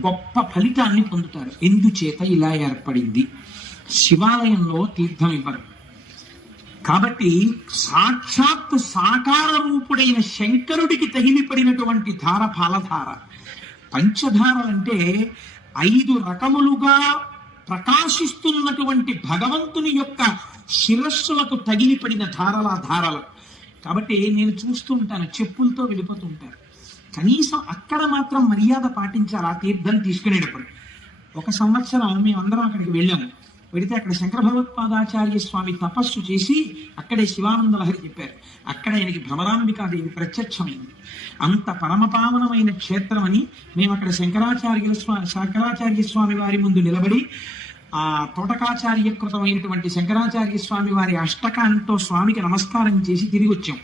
గొప్ప ఫలితాన్ని పొందుతారు. ఎందుచేత ఇలా ఏర్పడింది? శివాలయంలో తీర్థం ఇవ్వరు కాబట్టి సాక్షాత్తు సాకార రూపుడైన శంకరుడికి తగిలిపడినటువంటి ధార పాలధార. పంచధారలంటే 5 రకములుగా ప్రకాశిస్తున్నటువంటి భగవంతుని యొక్క శిరస్సులకు తగిలిపడిన ధారలు. కాబట్టి నేను చూస్తూ ఉంటాను, చెప్పులతో వెళ్ళిపోతుంటారు. కనీసం అక్కడ మాత్రం మర్యాద పాటించాలి. ఆ తీర్థం తీసుకునేటప్పుడు ఒక సంవత్సరం మేమందరం అక్కడికి వెళ్ళాము. వెళితే అక్కడ శంకర భగవత్పాదాచార్య స్వామి తపస్సు చేసి అక్కడే శివానంద లహరి చెప్పారు. అక్కడ ఆయనకి భ్రమరాంబికాదేవి ప్రత్యక్షమైంది. అంత పరమపావనమైన క్షేత్రం అని మేము అక్కడ శంకరాచార్య స్వామి వారి ముందు నిలబడి ఆ తోటకాచార్యకృతమైనటువంటి శంకరాచార్య స్వామి వారి అష్టకాంతో స్వామికి నమస్కారం చేసి తిరిగి వచ్చాం.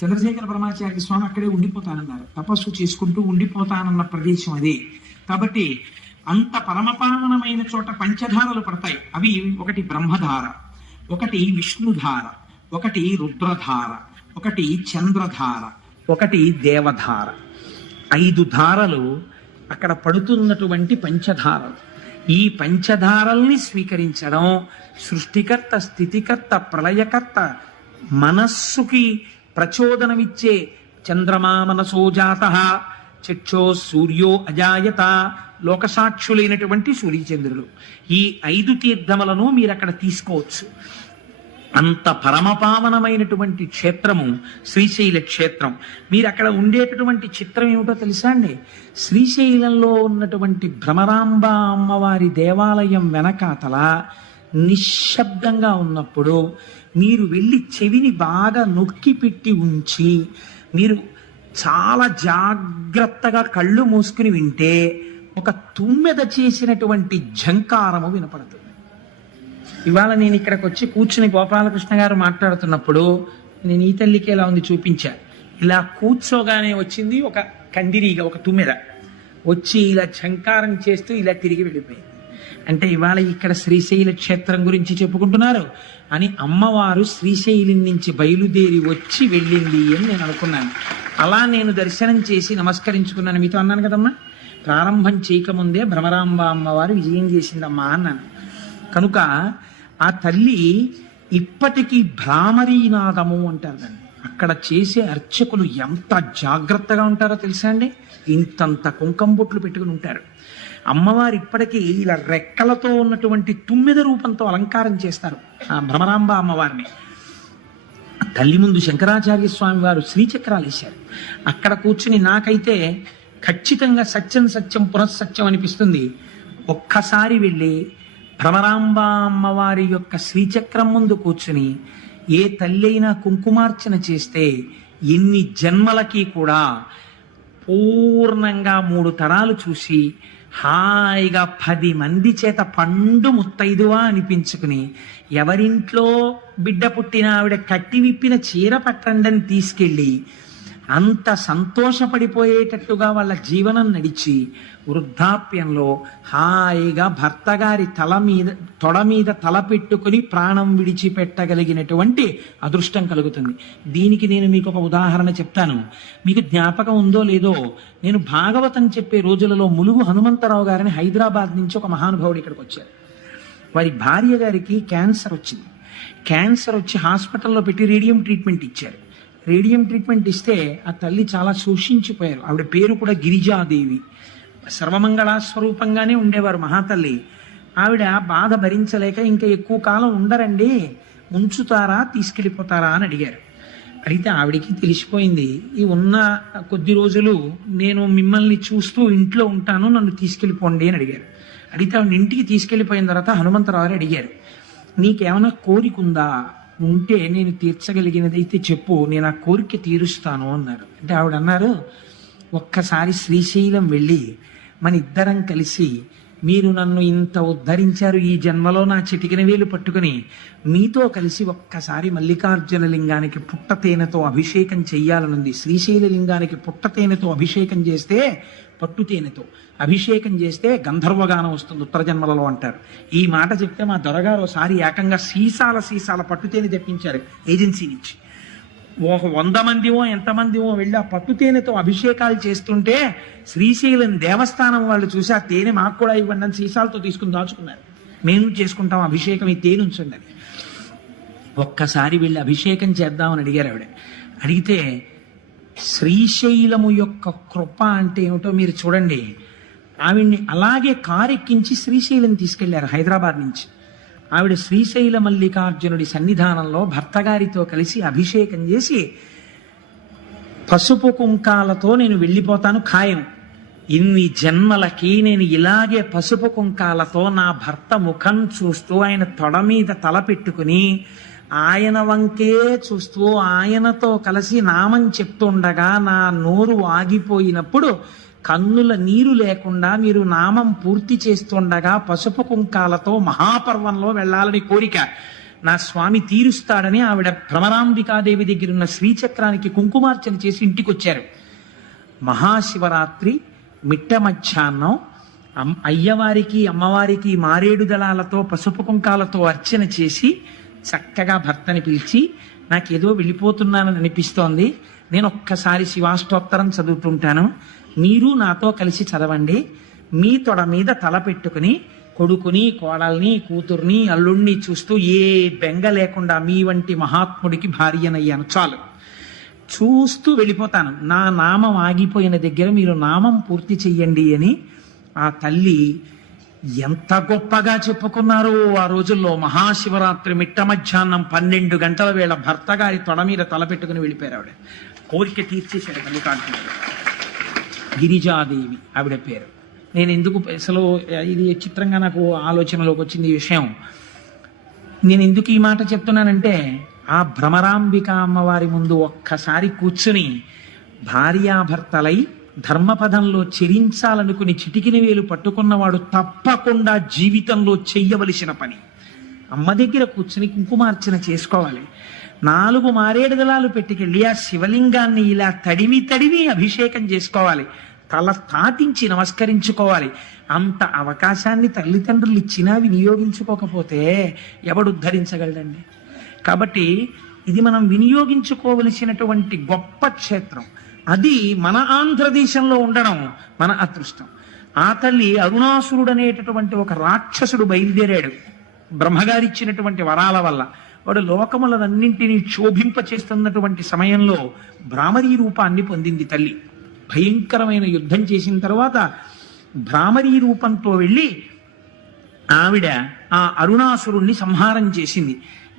చంద్రశేఖర పరమాచార్య స్వామి అక్కడే ఉండిపోతానన్నారు. తపస్సు చేసుకుంటూ ఉండిపోతానన్న ప్రదేశం అదే. కాబట్టి అంత పరమపావనమైన చోట పంచధారలు పడతాయి. అవి ఒకటి బ్రహ్మధార, ఒకటి విష్ణుధార, ఒకటి రుద్రధార, ఒకటి చంద్రధార, ఒకటి దేవధార. 5 ధారలు అక్కడ పడుతున్నటువంటి పంచధారలు. ఈ పంచధారల్ని స్వీకరించడం సృష్టికర్త, స్థితికర్త, ప్రళయకర్త, మనస్సుకి ప్రచోదనమిచ్చే చంద్రమా మనసో జాతః చక్షో సూర్యో అజాయత, లోకసాక్షులైనటువంటి సూర్యచంద్రులు. ఈ 5 తీర్థములను మీరు అక్కడ తీసుకోవచ్చు. అంత పరమపావనమైనటువంటి క్షేత్రము శ్రీశైల క్షేత్రం. మీరు అక్కడ ఉండేటటువంటి చిత్రం ఏమిటో తెలుసా అండి? శ్రీశైలంలో ఉన్నటువంటి భ్రమరాంబ అమ్మవారి దేవాలయం వెనకాతల నిశ్శబ్దంగా ఉన్నప్పుడు మీరు వెళ్ళి చెవిని బాగా నొక్కి పెట్టి ఉంచి మీరు చాలా జాగ్రత్తగా కళ్ళు మూసుకుని వింటే ఒక తుమ్మెద చేసినటువంటి ఝంకారము వినపడుతుంది. ఇవాళ నేను ఇక్కడికి వచ్చి కూర్చుని గోపాలకృష్ణ గారు మాట్లాడుతున్నప్పుడు నేను ఈ తల్లికి ఎలా ఉంది చూపించా. ఇలా కూర్చోగానే వచ్చింది ఒక కందిరీగ, ఒక తుమ్మెద వచ్చి ఇలా ఝంకారం చేస్తూ ఇలా తిరిగి వెళ్ళిపోయింది. అంటే ఇవాళ ఇక్కడ శ్రీశైల క్షేత్రం గురించి చెప్పుకుంటున్నారు అని అమ్మవారు శ్రీశైలం నుంచి బయలుదేరి వచ్చి వెళ్ళింది అని నేను అనుకున్నాను. అలా నేను దర్శనం చేసి నమస్కరించుకున్నాను. మీతో అన్నాను కదమ్మా, ప్రారంభం చేయకముందే భ్రమరాంబ అమ్మవారు విజయం చేసిందమ్మా అన్నాను. కనుక ఆ తల్లి ఇప్పటికీ భ్రామరీనాదము అంటారు దాన్ని. అక్కడ చేసే అర్చకులు ఎంత జాగ్రత్తగా ఉంటారో తెలుసా అండి? ఇంతంత కుంకం బొట్లు పెట్టుకుని ఉంటారు. అమ్మవారు ఇప్పటికీ ఇలా రెక్కలతో ఉన్నటువంటి తుమ్మెద రూపంతో అలంకారం చేస్తారు ఆ భ్రమరాంబ అమ్మవారిని. తల్లి ముందు శంకరాచార్య స్వామి వారు శ్రీచక్రాలు వేశారు. అక్కడ కూర్చుని నాకైతే ఖచ్చితంగా సత్యం సత్యం పునఃసత్యం అనిపిస్తుంది. ఒక్కసారి వెళ్ళి భ్రమరాంబ అమ్మవారి యొక్క శ్రీచక్రం ముందు కూర్చుని ఏ తల్లి అయినా కుంకుమార్చన చేస్తే ఎన్ని జన్మలకి కూడా పూర్ణంగా 3 తరాలు చూసి హాయిగా 10 మంది చేత పండు ముత్తైదువా అనిపించుకుని ఎవరింట్లో బిడ్డ పుట్టిన ఆవిడ కట్టి విప్పిన చీర పట్టండని తీసుకెళ్ళి అంత సంతోషపడిపోయేటట్టుగా వాళ్ళ జీవనం నడిచి వృద్ధాప్యంలో హాయిగా భర్త గారి తొడ మీద తల పెట్టుకుని ప్రాణం విడిచిపెట్టగలిగినటువంటి అదృష్టం కలుగుతుంది. దీనికి నేను మీకు ఒక ఉదాహరణ చెప్తాను. మీకు జ్ఞాపకం ఉందో లేదో, నేను భాగవతం చెప్పే రోజులలో ములుగు హనుమంతరావు గారిని హైదరాబాద్ నుంచి ఒక మహానుభావుడు ఇక్కడికి వచ్చారు. వారి భార్య గారికి క్యాన్సర్ వచ్చింది. క్యాన్సర్ వచ్చి హాస్పిటల్లో పెట్టి రేడియం ట్రీట్మెంట్ ఇచ్చారు. రేడియం ట్రీట్మెంట్ ఇస్తే ఆ తల్లి చాలా శోషించిపోయారు. ఆవిడ పేరు కూడా గిరిజాదేవి. సర్వమంగళ స్వరూపంగానే ఉండేవారు మహాతల్లి. ఆవిడ బాధ భరించలేక ఇంకా ఎక్కువ కాలం ఉండరండి, ఉంచుతారా తీసుకెళ్ళిపోతారా అని అడిగారు. అడిగితే ఆవిడికి తెలిసిపోయింది, ఈ ఉన్న కొద్ది రోజులు నేను మిమ్మల్ని చూస్తూ ఇంట్లో ఉంటాను, నన్ను తీసుకెళ్ళిపోండి అని అడిగారు. అడిగితే ఆవిడ ఇంటికి తీసుకెళ్ళిపోయిన తర్వాత హనుమంతరావు అడిగారు, నీకేమైనా కోరిక ఉందా, ఉంటే నేను తీర్చగలిగినది అయితే చెప్పు, నేను ఆ కోరిక తీరుస్తాను అన్నారు. అంటే ఆవిడ అన్నారు, ఒక్కసారి శ్రీశైలం వెళ్ళి మన ఇద్దరం కలిసి, మీరు నన్ను ఇంత ఉద్ధరించారు, ఈ జన్మలో నా చిటికిన వేలు పట్టుకుని మీతో కలిసి ఒక్కసారి మల్లికార్జున లింగానికి పుట్టతేనెతో అభిషేకం చెయ్యాలనుంది. శ్రీశైల లింగానికి పుట్టతేనెతో అభిషేకం చేస్తే, పట్టుతేనెతో అభిషేకం చేస్తే గంధర్వగానం వస్తుంది ఉత్తర జన్మలలో అంటారు. ఈ మాట చెప్తే మా దొరగారు ఒకసారి ఏకంగా సీసాల పట్టుతేనె తెప్పించారు ఏజెన్సీ నుంచి. 100 మందివో ఎంతమందివో వెళ్ళి ఆ పట్టుతేనెతో అభిషేకాలు చేస్తుంటే శ్రీశైలం దేవస్థానం వాళ్ళు చూసి ఆ తేనె మాకు కూడా ఇవ్వండి అని సీసాలతో తీసుకుని దాచుకున్నారు. మేము చేసుకుంటాం అభిషేకం, ఈ తేనె ఉంచండి అని. ఒక్కసారి వెళ్ళి అభిషేకం చేద్దామని అడిగారు ఆవిడ. అడిగితే శ్రీశైలము యొక్క కృప అంటే ఏమిటో మీరు చూడండి. ఆవిడ్ని అలాగే కారెక్కించి శ్రీశైలం తీసుకెళ్లారు హైదరాబాద్ నుంచి. ఆవిడ శ్రీశైల మల్లికార్జునుడి సన్నిధానంలో భర్త గారితో కలిసి అభిషేకం చేసి, పసుపు కుంకాలతో నేను వెళ్ళిపోతాను ఖాయం, ఇన్ని జన్మలకి నేను ఇలాగే పసుపు కుంకాలతో నా భర్త ముఖం చూస్తూ ఆయన తొడ మీద తల పెట్టుకుని ఆయన వంకే చూస్తూ ఆయనతో కలిసి నామం చెప్తుండగా నా నోరు ఆగిపోయినప్పుడు కన్నుల నీరు లేకుండా మీరు నామం పూర్తి చేస్తుండగా పసుపు కుంకాలతో మహాపర్వంలో వెళ్ళాలని కోరిక నా స్వామి తీరుస్తాడని ఆవిడ భ్రమరాంబికాదేవి దగ్గర ఉన్న శ్రీచక్రానికి కుంకుమార్చన చేసి ఇంటికి వచ్చారు. మహాశివరాత్రి మిట్ట మధ్యాహ్నం అయ్యవారికి అమ్మవారికి మారేడు దళాలతో పసుపు కుంకాలతో అర్చన చేసి చక్కగా భర్తని పిలిచి, నాకేదో వెళ్ళిపోతున్నానని అనిపిస్తోంది, నేను ఒక్కసారి శివాష్టోత్తరం చదువుతుంటాను, మీరు నాతో కలిసి చదవండి, మీ తొడ మీద తల పెట్టుకుని కొడుకుని కోడల్ని కూతుర్ని అల్లుణ్ణి చూస్తూ ఏ బెంగ లేకుండా మీ వంటి మహాత్ముడికి భార్యనయ్యాను, చాలు, చూస్తూ వెళ్ళిపోతాను, నా నామం ఆగిపోయిన దగ్గర మీరు నామం పూర్తి చెయ్యండి అని ఆ తల్లి ఎంత గొప్పగా చెప్పుకున్నారు. ఆ రోజుల్లో మహాశివరాత్రి మిట్ట మధ్యాహ్నం 12 గంటల వేళ భర్త గారి తొడ మీద తల పెట్టుకుని వెళ్ళిపోయారు. ఆవిడ కోరిక తీర్చేశాడు మల్లికార్జునుడు. గిరిజాదేవి ఆవిడ పేరు. నేను ఎందుకు అసలు ఇది చిత్రంగా నాకు ఆలోచనలోకి వచ్చింది ఈ విషయం. నేను ఎందుకు ఈ మాట చెప్తున్నానంటే, ఆ భ్రమరాంబిక అమ్మవారి ముందు ఒక్కసారి కూర్చుని భార్యాభర్తలై ధర్మపదంలో చెరించాలనుకుని చిటికిన వేలు పట్టుకున్నవాడు తప్పకుండా జీవితంలో చెయ్యవలసిన పని, అమ్మ దగ్గర కూర్చుని కుంకుమార్చన చేసుకోవాలి. 4 మారేడు దళాలు పెట్టుకెళ్ళి ఆ శివలింగాన్ని ఇలా తడివి అభిషేకం చేసుకోవాలి, తల తాటించి నమస్కరించుకోవాలి. అంత అవకాశాన్ని తల్లిదండ్రులు ఇచ్చినా వినియోగించుకోకపోతే ఎవడు ఉద్ధరించగలడండి? కాబట్టి ఇది మనం వినియోగించుకోవలసినటువంటి గొప్ప క్షేత్రం. అది మన ఆంధ్రదేశంలో ఉండడం మన అదృష్టం. ఆ తల్లి అరుణాసురుడు అనేటటువంటి ఒక రాక్షసుడు బయలుదేరాడు బ్రహ్మగారిచ్చినటువంటి వరాల వల్ల. వాడు లోకములన్నింటినీ క్షోభింప చేస్తున్నటువంటి సమయంలో భ్రామరీ రూపాన్ని పొందింది తల్లి. భయంకరమైన యుద్ధం చేసిన తర్వాత భ్రామరీ రూపంతో వెళ్ళి ఆవిడ ఆ అరుణాసురుణ్ణి సంహారం చేసింది.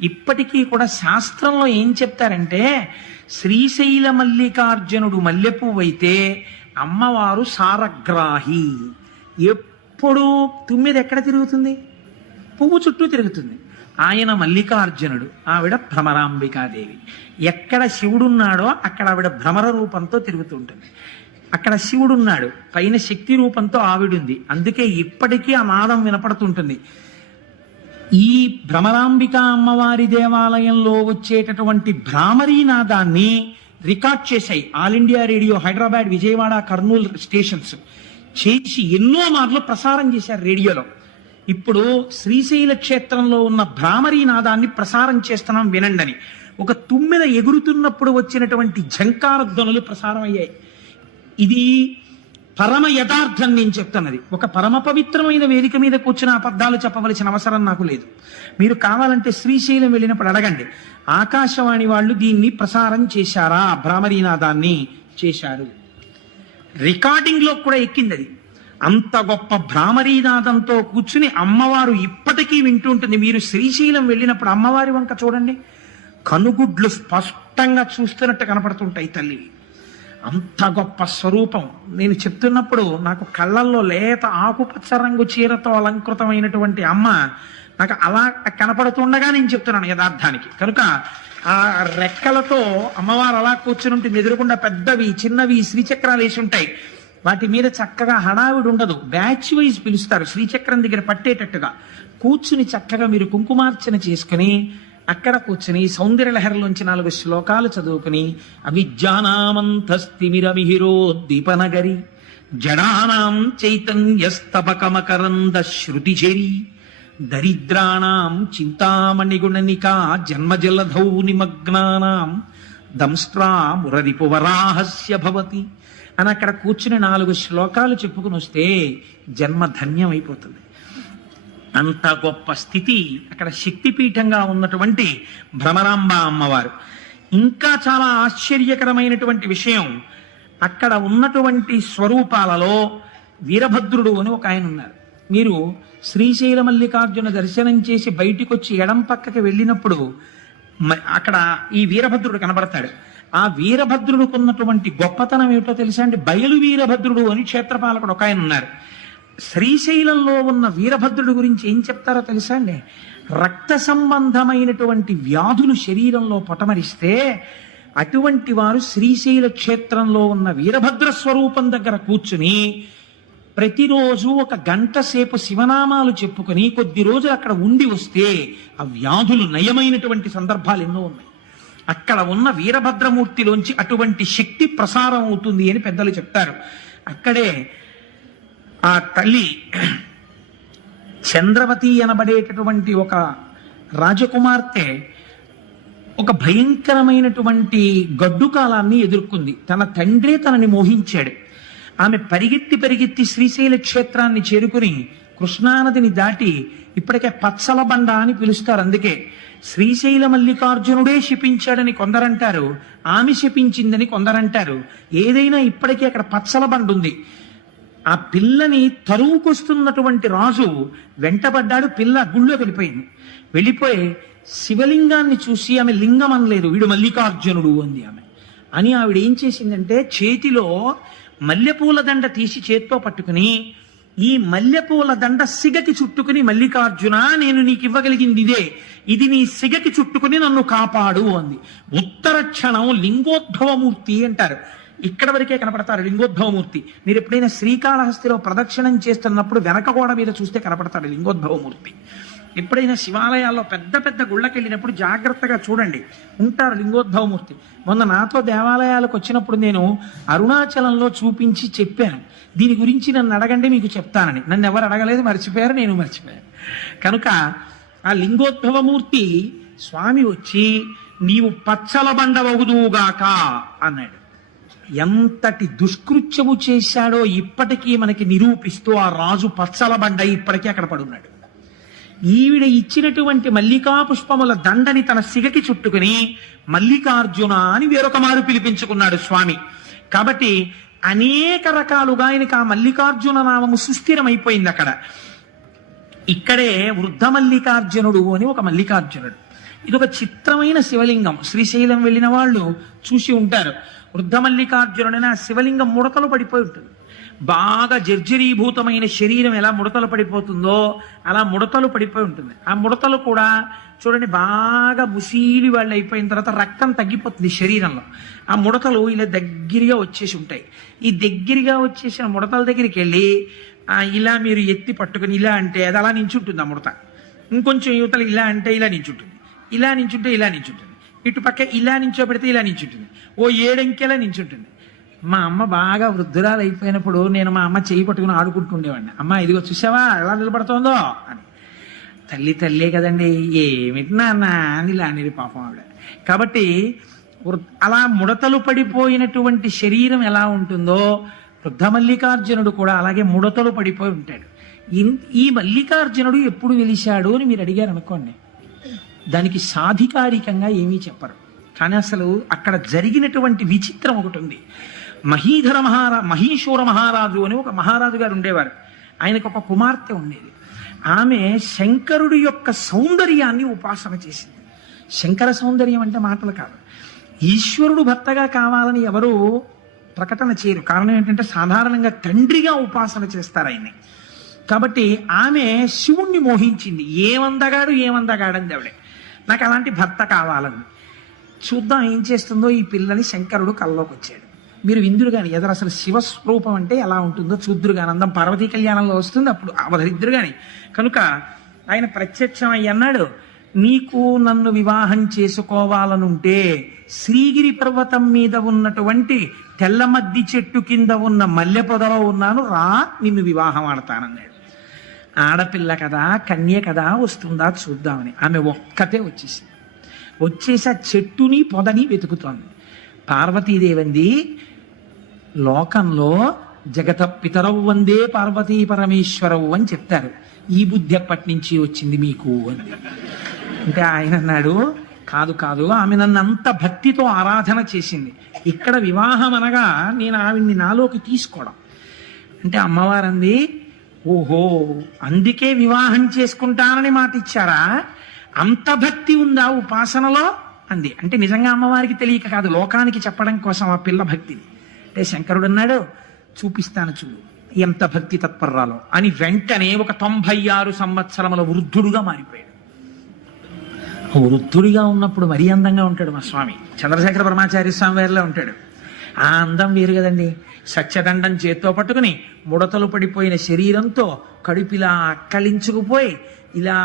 ఇప్పటికీ కూడా శాస్త్రంలో ఏం చెప్తారంటే, శ్రీశైల మల్లికార్జునుడు మల్లెపువ్వైతే అమ్మవారు సారగ్రాహి. ఎప్పుడు తుమ్మిది ఎక్కడ తిరుగుతుంది? పువ్వు చుట్టూ తిరుగుతుంది. ఆయన మల్లికార్జునుడు, ఆవిడ భ్రమరాంబికాదేవి. ఎక్కడ శివుడున్నాడో అక్కడ ఆవిడ భ్రమర రూపంతో తిరుగుతుంటుంది. అక్కడ శివుడున్నాడు, పైన శక్తి రూపంతో ఆవిడుంది. అందుకే ఇప్పటికీ ఆ నాదం వినపడుతుంటుంది. ఈ భ్రమరాంబిక అమ్మవారి దేవాలయంలో వచ్చేటటువంటి భ్రామరీ నాదాన్ని రికార్డ్ చేశాయి all India radio, Hyderabad, Vijayawada, Kurnool stations చేసి ఎన్నో మార్లు ప్రసారం చేశారు రేడియోలో. ఇప్పుడు శ్రీశైల క్షేత్రంలో ఉన్న భ్రామరీ నాదాన్ని ప్రసారం చేస్తున్నాం వినండని. ఒక తుమ్మెద ఎగురుతున్నప్పుడు వచ్చినటువంటి ఝంకార ధ్వనులు ప్రసారం అయ్యాయి. ఇది పరమ యథార్థం నేను చెప్తున్నది. ఒక పరమ పవిత్రమైన వేదిక మీద కూర్చుని అబద్ధాలు చెప్పవలసిన అవసరం నాకు లేదు. మీరు కావాలంటే శ్రీశైలం వెళ్ళినప్పుడు అడగండి, ఆకాశవాణి వాళ్ళు దీన్ని ప్రసారం చేశారా? భ్రామరీనాదాన్ని చేశారు. రికార్డింగ్ లో కూడా ఎక్కింది అది. అంత గొప్ప భ్రామరీనాదంతో కూర్చుని అమ్మవారు ఇప్పటికీ వింటుంటుంది. మీరు శ్రీశైలం వెళ్ళినప్పుడు అమ్మవారి వంక చూడండి, కనుగుడ్లు స్పష్టంగా చూస్తున్నట్టు కనపడుతుంటాయి తల్లి. అంత గొప్ప స్వరూపం. నేను చెప్తున్నప్పుడు నాకు కళ్ళల్లో లేత ఆకుపచ్చ రంగు చీరతో అలంకృతమైనటువంటి అమ్మ నాకు అలా కనపడుతుండగా నేను చెప్తున్నాను యథార్థానికి. కనుక ఆ రెక్కలతో అమ్మవారు అలా కూర్చుని ఉంటుంది. ఎదురుకుండా పెద్దవి చిన్నవి శ్రీచక్రాలు వేసి ఉంటాయి. వాటి మీద చక్కగా హడావిడి ఉండదు. బ్యాచ్ వైజ్ పిలుస్తారు. శ్రీచక్రం దగ్గర పట్టేటట్టుగా కూర్చుని చక్కగా మీరు కుంకుమార్చన చేసుకుని అక్కడ కూర్చుని సౌందర్యలహరిలోంచి 4 శ్లోకాలు చదువుకుని అవిద్యానామంతస్తిమిరమిహిరోద్దీపనగరి జడానాం చైతన్యస్తబకమకరంద శృతిచరి దరిద్రాణం చింతామణిగుణనికా జన్మజలధౌ నిమగ్నానాం దంస్ట్రా మురరిపువరాహస్య భవతి అని అక్కడ కూర్చుని 4 శ్లోకాలు చెప్పుకుని వస్తే జన్మ ధన్యమైపోతుంది. అంత గొప్ప స్థితి అక్కడ శక్తిపీఠంగా ఉన్నటువంటి భ్రమరాంబ అమ్మవారు. ఇంకా చాలా ఆశ్చర్యకరమైనటువంటి విషయం, అక్కడ ఉన్నటువంటి స్వరూపాలలో వీరభద్రుడు అని ఒక ఆయన ఉన్నారు. మీరు శ్రీశైల మల్లికార్జున దర్శనం చేసి బయటికి వచ్చి ఎడం పక్కకి వెళ్ళినప్పుడు అక్కడ ఈ వీరభద్రుడు కనబడతాడు. ఆ వీరభద్రుడికి ఉన్నటువంటి గొప్పతనం ఏమిటో తెలుసా అండి? బయలు వీరభద్రుడు అని క్షేత్రపాలకుడు ఒక ఆయన ఉన్నారు. శ్రీశైలంలో ఉన్న వీరభద్రుడి గురించి ఏం చెప్తారో తెలుసా అండి? రక్త సంబంధమైనటువంటి వ్యాధులు శరీరంలో పొటమరిస్తే అటువంటి వారు శ్రీశైల క్షేత్రంలో ఉన్న వీరభద్ర స్వరూపం దగ్గర కూర్చుని ప్రతిరోజు 1 గంట సేపు శివనామాలు చెప్పుకొని కొద్ది రోజులు అక్కడ ఉండి వస్తే ఆ వ్యాధులు నయమైనటువంటి సందర్భాలు ఎన్నో ఉన్నాయి. అక్కడ ఉన్న వీరభద్రమూర్తిలోంచి అటువంటి శక్తి ప్రసారం అవుతుంది అని పెద్దలు చెప్తారు. అక్కడే ఆ తల్లి చంద్రవతి అనబడేటటువంటి ఒక రాజకుమార్తె ఒక భయంకరమైనటువంటి గడ్డు కాలాన్ని ఎదుర్కొంది. తన తండ్రే తనని మోహించాడు. ఆమె పరిగెత్తి శ్రీశైల క్షేత్రాన్ని చేరుకుని కృష్ణానదిని దాటి ఇప్పటికే పచ్చల బండ అని పిలుస్తారు. అందుకే శ్రీశైల మల్లికార్జునుడే శపించాడని కొందరంటారు, ఆమె శపించిందని కొందరంటారు. ఏదైనా ఇప్పటికీ అక్కడ పచ్చల బండ ఉంది. ఆ పిల్లని తరువుకొస్తున్నటువంటి రాజు వెంటబడ్డాడు. పిల్ల గుళ్ళో వెళ్ళిపోయి శివలింగాన్ని చూసి ఆమె లింగం అనలేదు, వీడు మల్లికార్జునుడు అంది ఆమె. అని ఆవిడ ఏం చేసిందంటే చేతిలో మల్లెపూల దండ తీసి చేత్తో పట్టుకుని ఈ మల్లెపూల దండ సిగకి చుట్టుకుని, మల్లికార్జున నేను నీకు ఇవ్వగలిగింది ఇదే, ఇది నీ సిగకి చుట్టుకుని నన్ను కాపాడు అంది. ఉత్తర క్షణం లింగోద్భవమూర్తి అంటారు. ఇక్కడ వరకే కనపడతారు లింగోద్భవమూర్తి. మీరు ఎప్పుడైనా శ్రీకాళహస్తిలో ప్రదక్షిణం చేస్తున్నప్పుడు వెనక గోడ మీద చూస్తే కనపడతాడు లింగోద్భవమూర్తి. ఎప్పుడైనా శివాలయాల్లో పెద్ద పెద్ద గుళ్ళకి వెళ్ళినప్పుడు జాగ్రత్తగా చూడండి, ఉంటారు లింగోద్భవమూర్తి. మొన్న నాతో దేవాలయాలకు వచ్చినప్పుడు నేను అరుణాచలంలో చూపించి చెప్పాను, దీని గురించి నన్ను అడగండి మీకు చెప్తానని. నన్ను ఎవరు అడగలేదు, మర్చిపోయారు, నేను మర్చిపోయాను. కనుక ఆ లింగోద్భవమూర్తి స్వామి వచ్చి నీవు పచ్చల బండవగుదువుగాక అన్నాడు. ఎంతటి దుష్కృత్యము చేశాడో ఇప్పటికీ మనకి నిరూపిస్తూ ఆ రాజు పచ్చల బండ ఇప్పటికీ అక్కడ పడున్నాడు. ఈవిడ ఇచ్చినటువంటి మల్లికా పుష్పముల దండని తన సిగకి చుట్టుకుని మల్లికార్జున అని వేరొక మారు పిలిపించుకున్నాడు స్వామి. కాబట్టి అనేక రకాలుగా ఆయనకి ఆ మల్లికార్జున నామము సుస్థిరమైపోయింది అక్కడ. ఇక్కడే వృద్ధ మల్లికార్జునుడు అని ఒక మల్లికార్జునుడు. ఇది ఒక చిత్రమైన శివలింగం. శ్రీశైలం వెళ్ళిన వాళ్ళు చూసి ఉంటారు. వృద్ధ మల్లికార్జునుడని ఆ శివలింగం ముడతలు పడిపోయి ఉంటుంది. బాగా జర్జరీభూతమైన శరీరం ఎలా ముడతలు పడిపోతుందో అలా ముడతలు పడిపోయి ఉంటుంది. ఆ ముడతలు కూడా చూడండి బాగా ముసీలి వాళ్ళు అయిపోయిన తర్వాత రక్తం తగ్గిపోతుంది శరీరంలో. ఆ ముడతలు ఇలా దగ్గరగా వచ్చేసి ఉంటాయి. ఈ దగ్గరగా వచ్చేసిన ముడతల దగ్గరికి వెళ్ళి ఇలా మీరు ఎత్తి పట్టుకుని ఇలా అంటే అది అలా నించుంటుంది. ఆ ముడత ఇంకొంచెం యువతలు ఇలా అంటే ఇలా నించుంటుంది, ఇలా నించుంటే ఇలా నించుంటుంది, ఇటుపక్క ఇలా నించోబెడితే ఇలా నించుంటుంది, ఓ 7 అంకెలా నించుంటుంది. మా అమ్మ బాగా వృద్ధురాలు అయిపోయినప్పుడు నేను మా అమ్మ చేయి పట్టుకుని ఆడుకుంటుండేవాడిని. అమ్మ ఇదిగో చూసావా ఎలా నిలబడుతోందో అని. తల్లే కదండి, ఏమిటి నాన్న అని ఇలా అనేది పాపం ఆవిడ. కాబట్టి అలా ముడతలు పడిపోయినటువంటి శరీరం ఎలా ఉంటుందో వృద్ధ మల్లికార్జునుడు కూడా అలాగే ముడతలు పడిపోయి ఉంటాడు. ఈ మల్లికార్జునుడు ఎప్పుడు వెలిశాడు అని మీరు అడిగారు అనుకోండి, దానికి సాధికారికంగా ఏమీ చెప్పరు. కానీ అసలు అక్కడ జరిగినటువంటి విచిత్రం ఒకటి ఉంది. మహీశూర మహారాజు అని ఒక మహారాజు గారు ఉండేవారు. ఆయనకు ఒక కుమార్తె ఉండేది. ఆమె శంకరుడి యొక్క సౌందర్యాన్ని ఉపాసన చేసింది. శంకర సౌందర్యం అంటే మాటలు కాదు. ఈశ్వరుడు భర్తగా కావాలని ఎవరు ప్రకటన చేయరు. కారణం ఏంటంటే సాధారణంగా తండ్రిగా ఉపాసన చేస్తారు ఆయన్ని. కాబట్టి ఆమె శివుణ్ణి మోహించింది. ఏమందగాడంది ఆవిడే. నాకు అలాంటి భర్త కావాలంది. చూద్దాం ఏం చేస్తుందో ఈ పిల్లని. శంకరుడు కల్లోకి వచ్చాడు. మీరు విందురు కానీ ఎదురు అసలు శివస్వరూపం అంటే ఎలా ఉంటుందో చూద్దురు కానీ, అందం పార్వతీ కళ్యాణంలో వస్తుంది, అప్పుడు అవధరిద్దురు కానీ. కనుక ఆయన ప్రత్యక్షమై అన్నాడు, నీకు నన్ను వివాహం చేసుకోవాలనుంటే శ్రీగిరి పర్వతం మీద ఉన్నటువంటి తెల్లమద్ది చెట్టు కింద ఉన్న మల్లె పొదలో ఉన్నాను, రా నిన్ను వివాహం ఆడతానన్నాడు. ఆడపిల్ల కదా, కన్య కదా, వస్తుందా చూద్దామని ఆమె ఒక్కతే వచ్చేసి ఆ చెట్టుని పొదని వెతుకుతోంది. పార్వతీదేవంది, లోకంలో జగత పితరవు వందే పార్వతీ పరమేశ్వరవు అని చెప్తారు, ఈ బుద్ధి ఎప్పటి నుంచి వచ్చింది మీకు అని. అంటే ఆయన అన్నాడు, కాదు ఆమె నన్ను అంత భక్తితో ఆరాధన చేసింది. ఇక్కడ వివాహం అనగా నేను ఆవిడ్ని నాలోకి తీసుకోవడం. అంటే అమ్మవారంది, ఓహో అందుకే వివాహం చేసుకుంటానని మాట ఇచ్చారా, అంత భక్తి ఉందా ఉపాసనలో అంది. అంటే నిజంగా అమ్మవారికి తెలియక కాదు, లోకానికి చెప్పడం కోసం ఆ పిల్ల భక్తిని. అంటే శంకరుడు అన్నాడు, చూపిస్తాను చూడు ఎంత భక్తి తత్పర్రాలో అని. వెంటనే ఒక 96 సంవత్సరముల వృద్ధుడుగా మారిపోయాడు. వృద్ధుడిగా ఉన్నప్పుడు మరీ అందంగా ఉంటాడు మా స్వామి. చంద్రశేఖర పరమాచార్య స్వామి వారిలో ఉంటాడు. ఆ అందం వేరు కదండి. సత్యదండం చేత్తో పట్టుకుని ముడతలు పడిపోయిన శరీరంతో కడుపిలా అక్కలించుకుపోయి ఇలా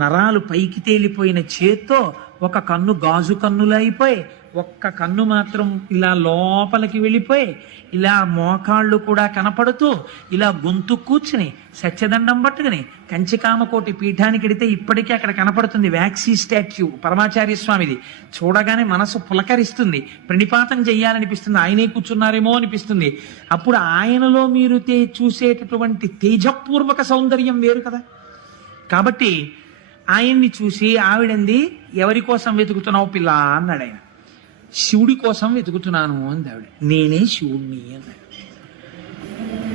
నరాలు పైకి తేలిపోయిన చేత్తో ఒక కన్ను గాజు కన్నులు అయిపోయి, ఒక్క కన్ను మాత్రం ఇలా లోపలికి వెళ్ళిపోయి, ఇలా మోకాళ్ళు కూడా కనపడుతూ ఇలా గొంతు కూర్చుని సత్యదండం పట్టుకుని కంచికామకోటి పీఠానికి ఎడితే ఇప్పటికీ అక్కడ కనపడుతుంది వ్యాక్సీ స్టాచ్యూ పరమాచార్య స్వామిది. చూడగానే మనసు పులకరిస్తుంది, ప్రణిపాతం చెయ్యాలనిపిస్తుంది, ఆయనే కూర్చున్నారేమో అనిపిస్తుంది. అప్పుడు ఆయనలో మీరు చూసేటటువంటి తేజపూర్వక సౌందర్యం వేరు కదా. కాబట్టి ఆయన్ని చూసి ఆవిడంది, ఎవరి కోసం వెతుకుతున్నావు పిల్ల అన్నాడు ఆయన. శివుడి కోసం వెతుకుతున్నాను అంది ఆవిడ. నేనే శివుణ్ణి అన్నాడు.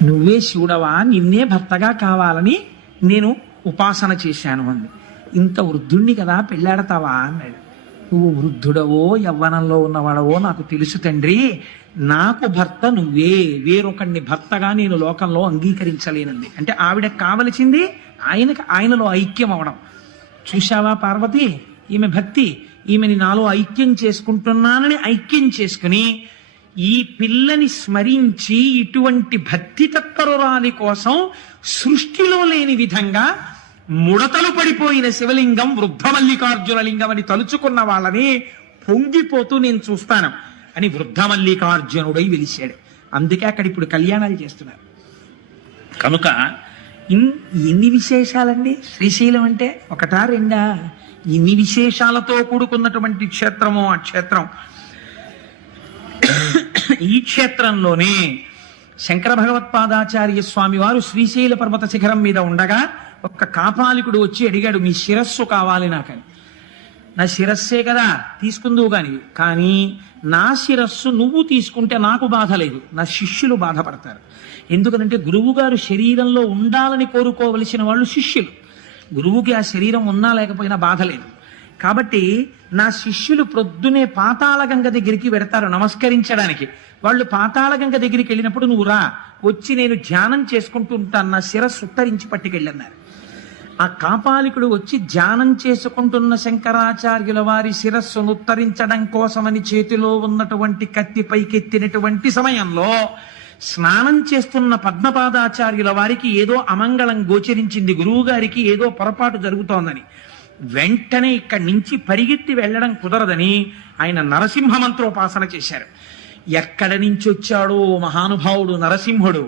నువ్వే శివుడవా, నిన్నే భర్తగా కావాలని నేను ఉపాసన చేశాను అంది. ఇంత వృద్ధుణ్ణి కదా పెళ్ళాడతావా అన్నాడు. నువ్వు వృద్ధుడవో యవ్వనంలో ఉన్నవాడవో నాకు తెలుసు తండ్రి, నాకు భర్త నువ్వే, వేరొకడిని భర్తగా నేను లోకంలో అంగీకరించలేనంది. అంటే ఆవిడకి కావలసింది ఆయనలో ఐక్యం అవడం. చూశావా పార్వతి, ఈమె భక్తి, ఈమెని నాలో ఐక్యం చేసుకుంటున్నానని ఐక్యం చేసుకుని ఈ పిల్లని స్మరించి ఇటువంటి భక్తి తత్పరురాలి కోసం సృష్టిలో లేని విధంగా ముడతలు పడిపోయిన శివలింగం వృద్ధ మల్లికార్జున లింగం అని తలుచుకున్న వాళ్ళని పొంగిపోతూ నేను చూస్తాను అని వృద్ధ మల్లికార్జునుడై వెలిశాడు. అందుకే అక్కడ ఇప్పుడు కళ్యాణాలు చేస్తున్నారు. కనుక ఎన్ని విశేషాలండి శ్రీశైలం అంటే, ఒకటా రెండా? ఇన్ని విశేషాలతో కూడుకున్నటువంటి క్షేత్రము ఆ క్షేత్రం. ఈ క్షేత్రంలోనే శంకర భగవత్పాదాచార్య స్వామి వారు శ్రీశైల పర్వత శిఖరం మీద ఉండగా ఒక్క కాపాలికుడు వచ్చి అడిగాడు, మీ శిరస్సు కావాలి నాకని. నా శిరస్సే కదా తీసుకుందువు కానీ నా శిరస్సు నువ్వు తీసుకుంటే నాకు బాధ లేదు, నా శిష్యులు బాధపడతారు. ఎందుకనంటే గురువు గారు శరీరంలో ఉండాలని కోరుకోవలసిన వాళ్ళు శిష్యులు. గురువుకి ఆ శరీరం ఉన్నా లేకపోయినా బాధ లేదు. కాబట్టి నా శిష్యులు ప్రొద్దునే పాతాళగంగ దగ్గరికి వెడతారు నమస్కరించడానికి. వాళ్ళు పాతాళగంగ దగ్గరికి వెళ్ళినప్పుడు నువ్వు రా, వచ్చి నేను ధ్యానం చేసుకుంటూ ఉంటాను, నా శిరస్సు ఉత్తరించి పట్టుకెళ్ళన్నారు. ఆ కాపాలికుడు వచ్చి ధ్యానం చేసుకుంటున్న శంకరాచార్యుల వారి శిరస్సును ఉత్తరించడం కోసమని చేతిలో ఉన్నటువంటి కత్తి పైకెత్తినటువంటి సమయంలో స్నానం చేస్తున్న పద్మపాదాచార్యుల వారికి ఏదో అమంగళం గోచరించింది, గురువు గారికి ఏదో పొరపాటు జరుగుతోందని. వెంటనే ఇక్కడి నుంచి పరిగెత్తి వెళ్ళడం కుదరదని ఆయన నరసింహ మంత్రోపాసన చేశారు. ఎక్కడి నుంచి వచ్చాడో మహానుభావుడు నరసింహుడు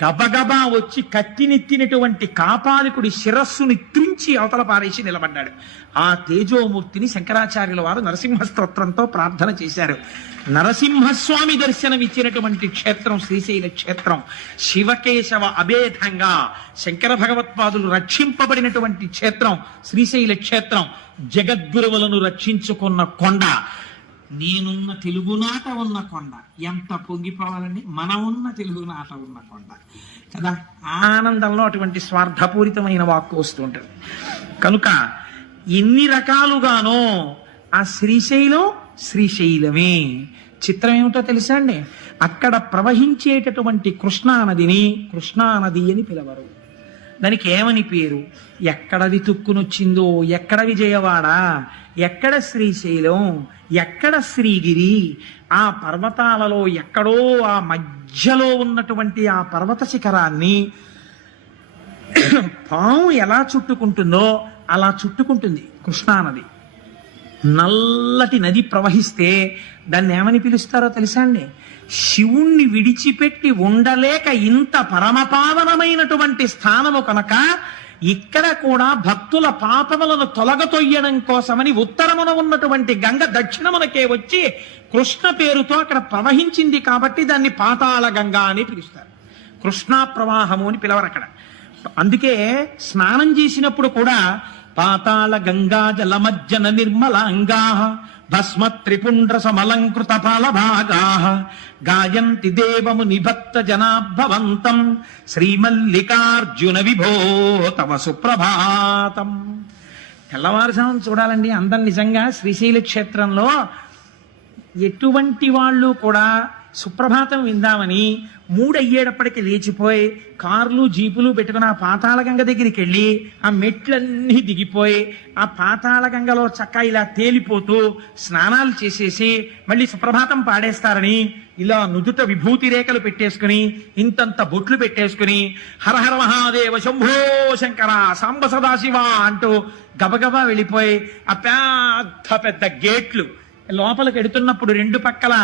గబగబా వచ్చి కత్తినెత్తినటువంటి కాపాలికుడి శిరస్సుని త్రించి అవతల పారేసి నిలబడ్డాడు. ఆ తేజోమూర్తిని శంకరాచార్యుల వారు నరసింహ స్తోత్రంతో ప్రార్థన చేశారు. నరసింహస్వామి దర్శనం ఇచ్చినటువంటి క్షేత్రం శ్రీశైల క్షేత్రం. శివకేశవ అభేదంగా శంకర భగవత్పాదులు రక్షింపబడినటువంటి క్షేత్రం శ్రీశైల క్షేత్రం. జగద్గురువులను రక్షించుకున్న కొండ, నేనున్న తెలుగునాట ఉన్న కొండ. ఎంత పొంగిపోవాలండి, మన ఉన్న తెలుగునాట ఉన్న కొండ కదా. ఆనందంలో అటువంటి స్వార్థపూరితమైన వాక్కు వస్తూ ఉంటుంది. కనుక ఎన్ని రకాలుగానో ఆ శ్రీశైలం శ్రీశైలమే. చిత్రం ఏమిటో తెలుసా అండి, అక్కడ ప్రవహించేటటువంటి కృష్ణానదిని కృష్ణానది అని పిలవరు. దానికి ఏమని పేరు? ఎక్కడ వితుక్కునొచ్చిందో, ఎక్కడ విజయవాడ, ఎక్కడ శ్రీశైలం, ఎక్కడ శ్రీగిరి, ఆ పర్వతాలలో ఎక్కడో ఆ మధ్యలో ఉన్నటువంటి ఆ పర్వత శిఖరాన్ని పాము ఎలా చుట్టుకుంటుందో అలా చుట్టుకుంటుంది కృష్ణానది. నల్లటి నది ప్రవహిస్తే దాన్ని ఏమని పిలుస్తారో తెలుసా అండి? శివుణ్ణి విడిచిపెట్టి ఉండలేక ఇంత పరమపావనమైనటువంటి స్థానము కనుక ఇక్కడ కూడా భక్తుల పాపములను తొలగతొయ్యడం కోసమని ఉత్తరమున ఉన్నటువంటి గంగ దక్షిణమునకే వచ్చి కృష్ణ పేరుతో అక్కడ ప్రవహించింది కాబట్టి దాన్ని పాతాళ గంగా అని పిలుస్తారు. కృష్ణా ప్రవాహము అని పిలవరు అక్కడ. అందుకే స్నానం చేసినప్పుడు కూడా పాతాళ గంగా జలమజ్జన నిర్మలాంగా భస్మ త్రిపుండ్ర సమలంకృత పాలభాగా గాయంతి దేవము నిభక్త జనాభవంతం శ్రీమల్లికార్జున విభో తవ సుప్రభాతం. తెల్లవారుజామున చూడాలండి అందం. నిజంగా శ్రీశైల క్షేత్రంలో ఎటువంటి వాళ్ళు కూడా సుప్రభాతం విందామని 3 అయ్యేటప్పటికి లేచిపోయి కార్లు జీపులు పెట్టుకుని ఆ పాతాళగంగ దగ్గరికి వెళ్ళి ఆ మెట్లన్నీ దిగిపోయి ఆ పాతాళగంగలో చక్క ఇలా తేలిపోతూ స్నానాలు చేసేసి మళ్ళీ సుప్రభాతం పాడేస్తారని ఇలా నుదుట విభూతి రేఖలు పెట్టేసుకుని ఇంతంత బొట్లు పెట్టేసుకుని హరహర మహాదేవ శంభో శంకర సాంబ సదాశివ అంటూ గబగబా వెళ్ళిపోయి ఆ పెద్ద పెద్ద గేట్లు లోపలికి ఎడుతున్నప్పుడు 2 పక్కల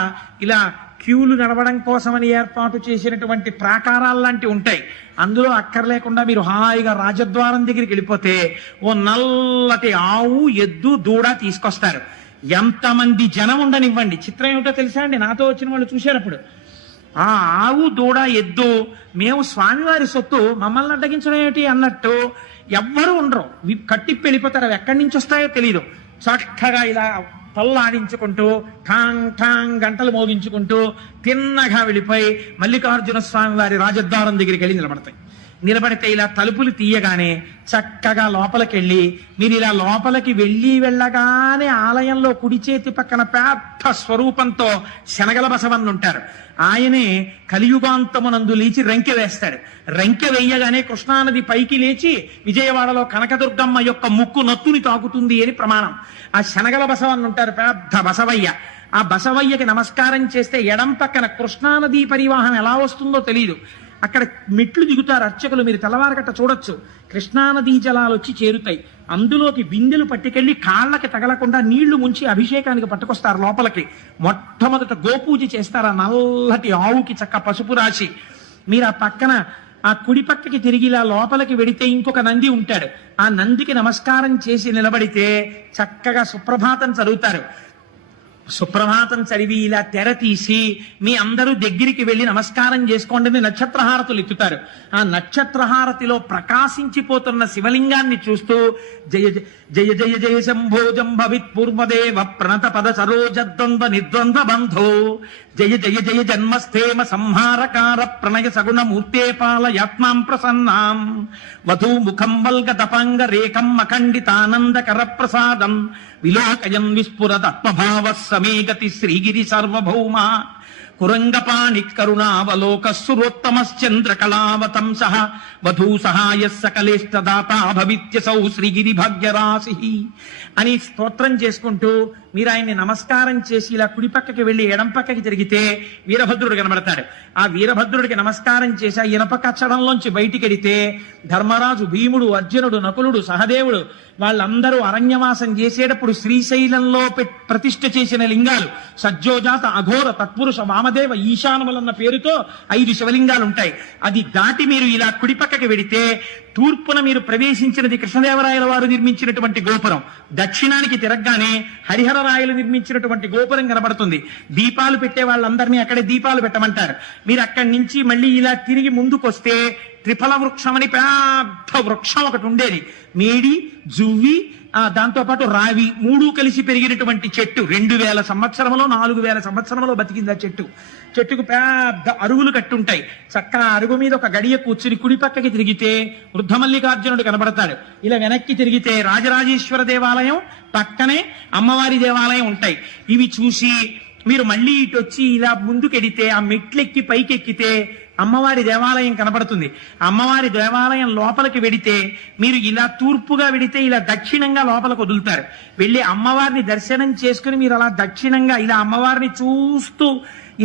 ఇలా క్యూలు నడవడం కోసమని ఏర్పాటు చేసినటువంటి ప్రాకారాలు లాంటివి ఉంటాయి. అందులో అక్కర్లేకుండా మీరు హాయిగా రాజద్వారం దగ్గరికి వెళ్ళిపోతే ఓ నల్లటి ఆవు, ఎద్దు, దూడ తీసుకొస్తారు. ఎంతమంది జనం ఉండనివ్వండి. చిత్రం ఏమిటో తెలుసా అండి, నాతో వచ్చిన వాళ్ళు చూసేటప్పుడు ఆ ఆవు, దూడ, ఎద్దు మేము స్వామివారి సొత్తు, మమ్మల్ని అడ్డగించడం ఏమిటి అన్నట్టు ఎవ్వరూ ఉండరు. కట్టిప్పి వెళ్ళిపోతారు. అవి ఎక్కడి నుంచి వస్తాయో తెలియదు. చక్కగా ఇలా తల్లాడించుకుంటూ ఠాంగ్ ఠాంగ్ గంటలు మోగించుకుంటూ తిన్నగా వెళ్ళిపోయి మల్లికార్జున స్వామి వారి రాజద్వారం దగ్గరికి వెళ్ళి నిలబడతాయి. నిలబడితే ఇలా తలుపులు తీయగానే చక్కగా లోపలికి వెళ్ళి మీరు ఇలా లోపలికి వెళ్ళగానే ఆలయంలో కుడి చేతి పక్కన పెద్ద స్వరూపంతో శనగల బసవన్న ఉంటారు. ఆయనే కలియుగాంతమునందు లేచి రంకె వేస్తాడు. రంకె వేయగానే కృష్ణానది పైకి లేచి విజయవాడలో కనకదుర్గమ్మ యొక్క ముక్కు నత్తుని తాకుతుంది అని ప్రమాణం. ఆ శనగల బసవన్న ఉంటారు, పెద్ద బసవయ్య. ఆ బసవయ్యకి నమస్కారం చేస్తే ఎడం పక్కన కృష్ణానది పరివాహం ఎలా వస్తుందో తెలియదు. అక్కడ మెట్లు దిగుతారు అర్చకులు. మీరు తెల్లవారగట్ట చూడొచ్చు. కృష్ణానదీ జలాలు వచ్చి చేరుతాయి. అందులోకి బిందెలు పట్టుకెళ్లి కాళ్ళకి తగలకుండా నీళ్లు ముంచి అభిషేకానికి పట్టుకొస్తారు లోపలికి. మొట్టమొదట గోపూజ చేస్తారు. ఆ నల్లటి ఆవుకి చక్క పసుపు రాసి మీరు ఆ పక్కన ఆ కుడి పక్కకి తిరిగి ఇలా లోపలికి వెడితే ఇంకొక నంది ఉంటాడు. ఆ నందికి నమస్కారం చేసి నిలబడితే చక్కగా సుప్రభాతం చదువుతారు. సుప్రభాతం చదివి ఇలా తెర తీసి మీ అందరూ దగ్గరికి వెళ్ళి నమస్కారం చేసుకోండి నక్షత్రహారతులు ఎత్తుతారు. ఆ నక్షత్రహారతిలో ప్రకాశించిపోతున్న శివలింగాన్ని చూస్తూ జయ జయ జయ జయ శంభో జంభవిత్ పూర్వదేవ ప్రణత పద సరోజద్వంద్వ నిర్ద్వంద్వ బంధో జయ జయ జయ జన్మస్థేమ సంహారకార ప్రణయ సగుణ మూర్తే పాలయాత్మాం ప్రసన్నాం వధూ ముఖం వల్గ తపాంగ రేఖం అఖండితానందకర ప్రసాదం విలోకయన్ విస్ఫురదత్మభావ సమే గతి శ్రీగిరి సార్వభౌమ కురంగపాణి కరుణావలోక సురోత్తమశ్చంద్రకళావతంస వధూ సహాయ సకలేష్టదాత భవిత్యసౌ శ్రీగిరి భాగ్యరాశి అని స్తోత్రం చేసుకుంటూ మీరు ఆయన్ని నమస్కారం చేసి ఇలా కుడి పక్కకి వెళ్ళి ఎడం పక్కకి తిరిగితే వీరభద్రుడు కనబడతాడు. ఆ వీరభద్రుడికి నమస్కారం చేసి ఆ ఇనప కచ్చడంలోంచి బయటికి వెడితే ధర్మరాజు, భీముడు, అర్జునుడు, నకులుడు, సహదేవుడు వాళ్ళందరూ అరణ్యవాసం చేసేటప్పుడు శ్రీశైలంలో ప్రతిష్ఠ చేసిన లింగాలు సజ్జోజాత, అఘోర, తత్పురుష, వామదేవ, ఈశానములన్న పేరుతో 5 శివలింగాలు ఉంటాయి. అది దాటి మీరు ఇలా కుడి పక్కకి వెడితే తూర్పున మీరు ప్రవేశించినది కృష్ణదేవరాయల వారు నిర్మించినటువంటి గోపురం, దక్షిణానికి తిరగగానే హరిహరరాయలు నిర్మించినటువంటి గోపురం కనబడుతుంది. దీపాలు పెట్టే వాళ్ళందరినీ అక్కడే దీపాలు పెట్టమంటారు. మీరు అక్కడి నుంచి మళ్ళీ ఇలా తిరిగి ముందుకొస్తే త్రిఫల వృక్షం అని పెద్ద వృక్షం ఒకటి ఉండేది. మేడి, జువ్వి, దాంతో పాటు రావి 3 కలిసి పెరిగినటువంటి చెట్టు 2000 సంవత్సరంలో 4000 సంవత్సరంలో బతికింది ఆ చెట్టు. చెట్టుకు పెద్ద అరుగులు కట్టుంటాయి. చక్కగా అరుగు మీద ఒక గడియ కూర్చుని కుడి పక్కకి తిరిగితే వృద్ధమల్లికార్జునుడు కనబడతాడు. ఇలా వెనక్కి తిరిగితే రాజరాజేశ్వర దేవాలయం, పక్కనే అమ్మవారి దేవాలయం ఉంటాయి. ఇవి చూసి మీరు మళ్ళీ ఇటు వచ్చి ఇలా ముందుకెడితే ఆ మెట్లెక్కి పైకెక్కితే అమ్మవారి దేవాలయం కనబడుతుంది. అమ్మవారి దేవాలయం లోపలికి వెడితే మీరు ఇలా తూర్పుగా వెడితే ఇలా దక్షిణంగా లోపలికి వదులుతారు. వెళ్ళి అమ్మవారిని దర్శనం చేసుకుని మీరు అలా దక్షిణంగా ఇలా అమ్మవారిని చూస్తూ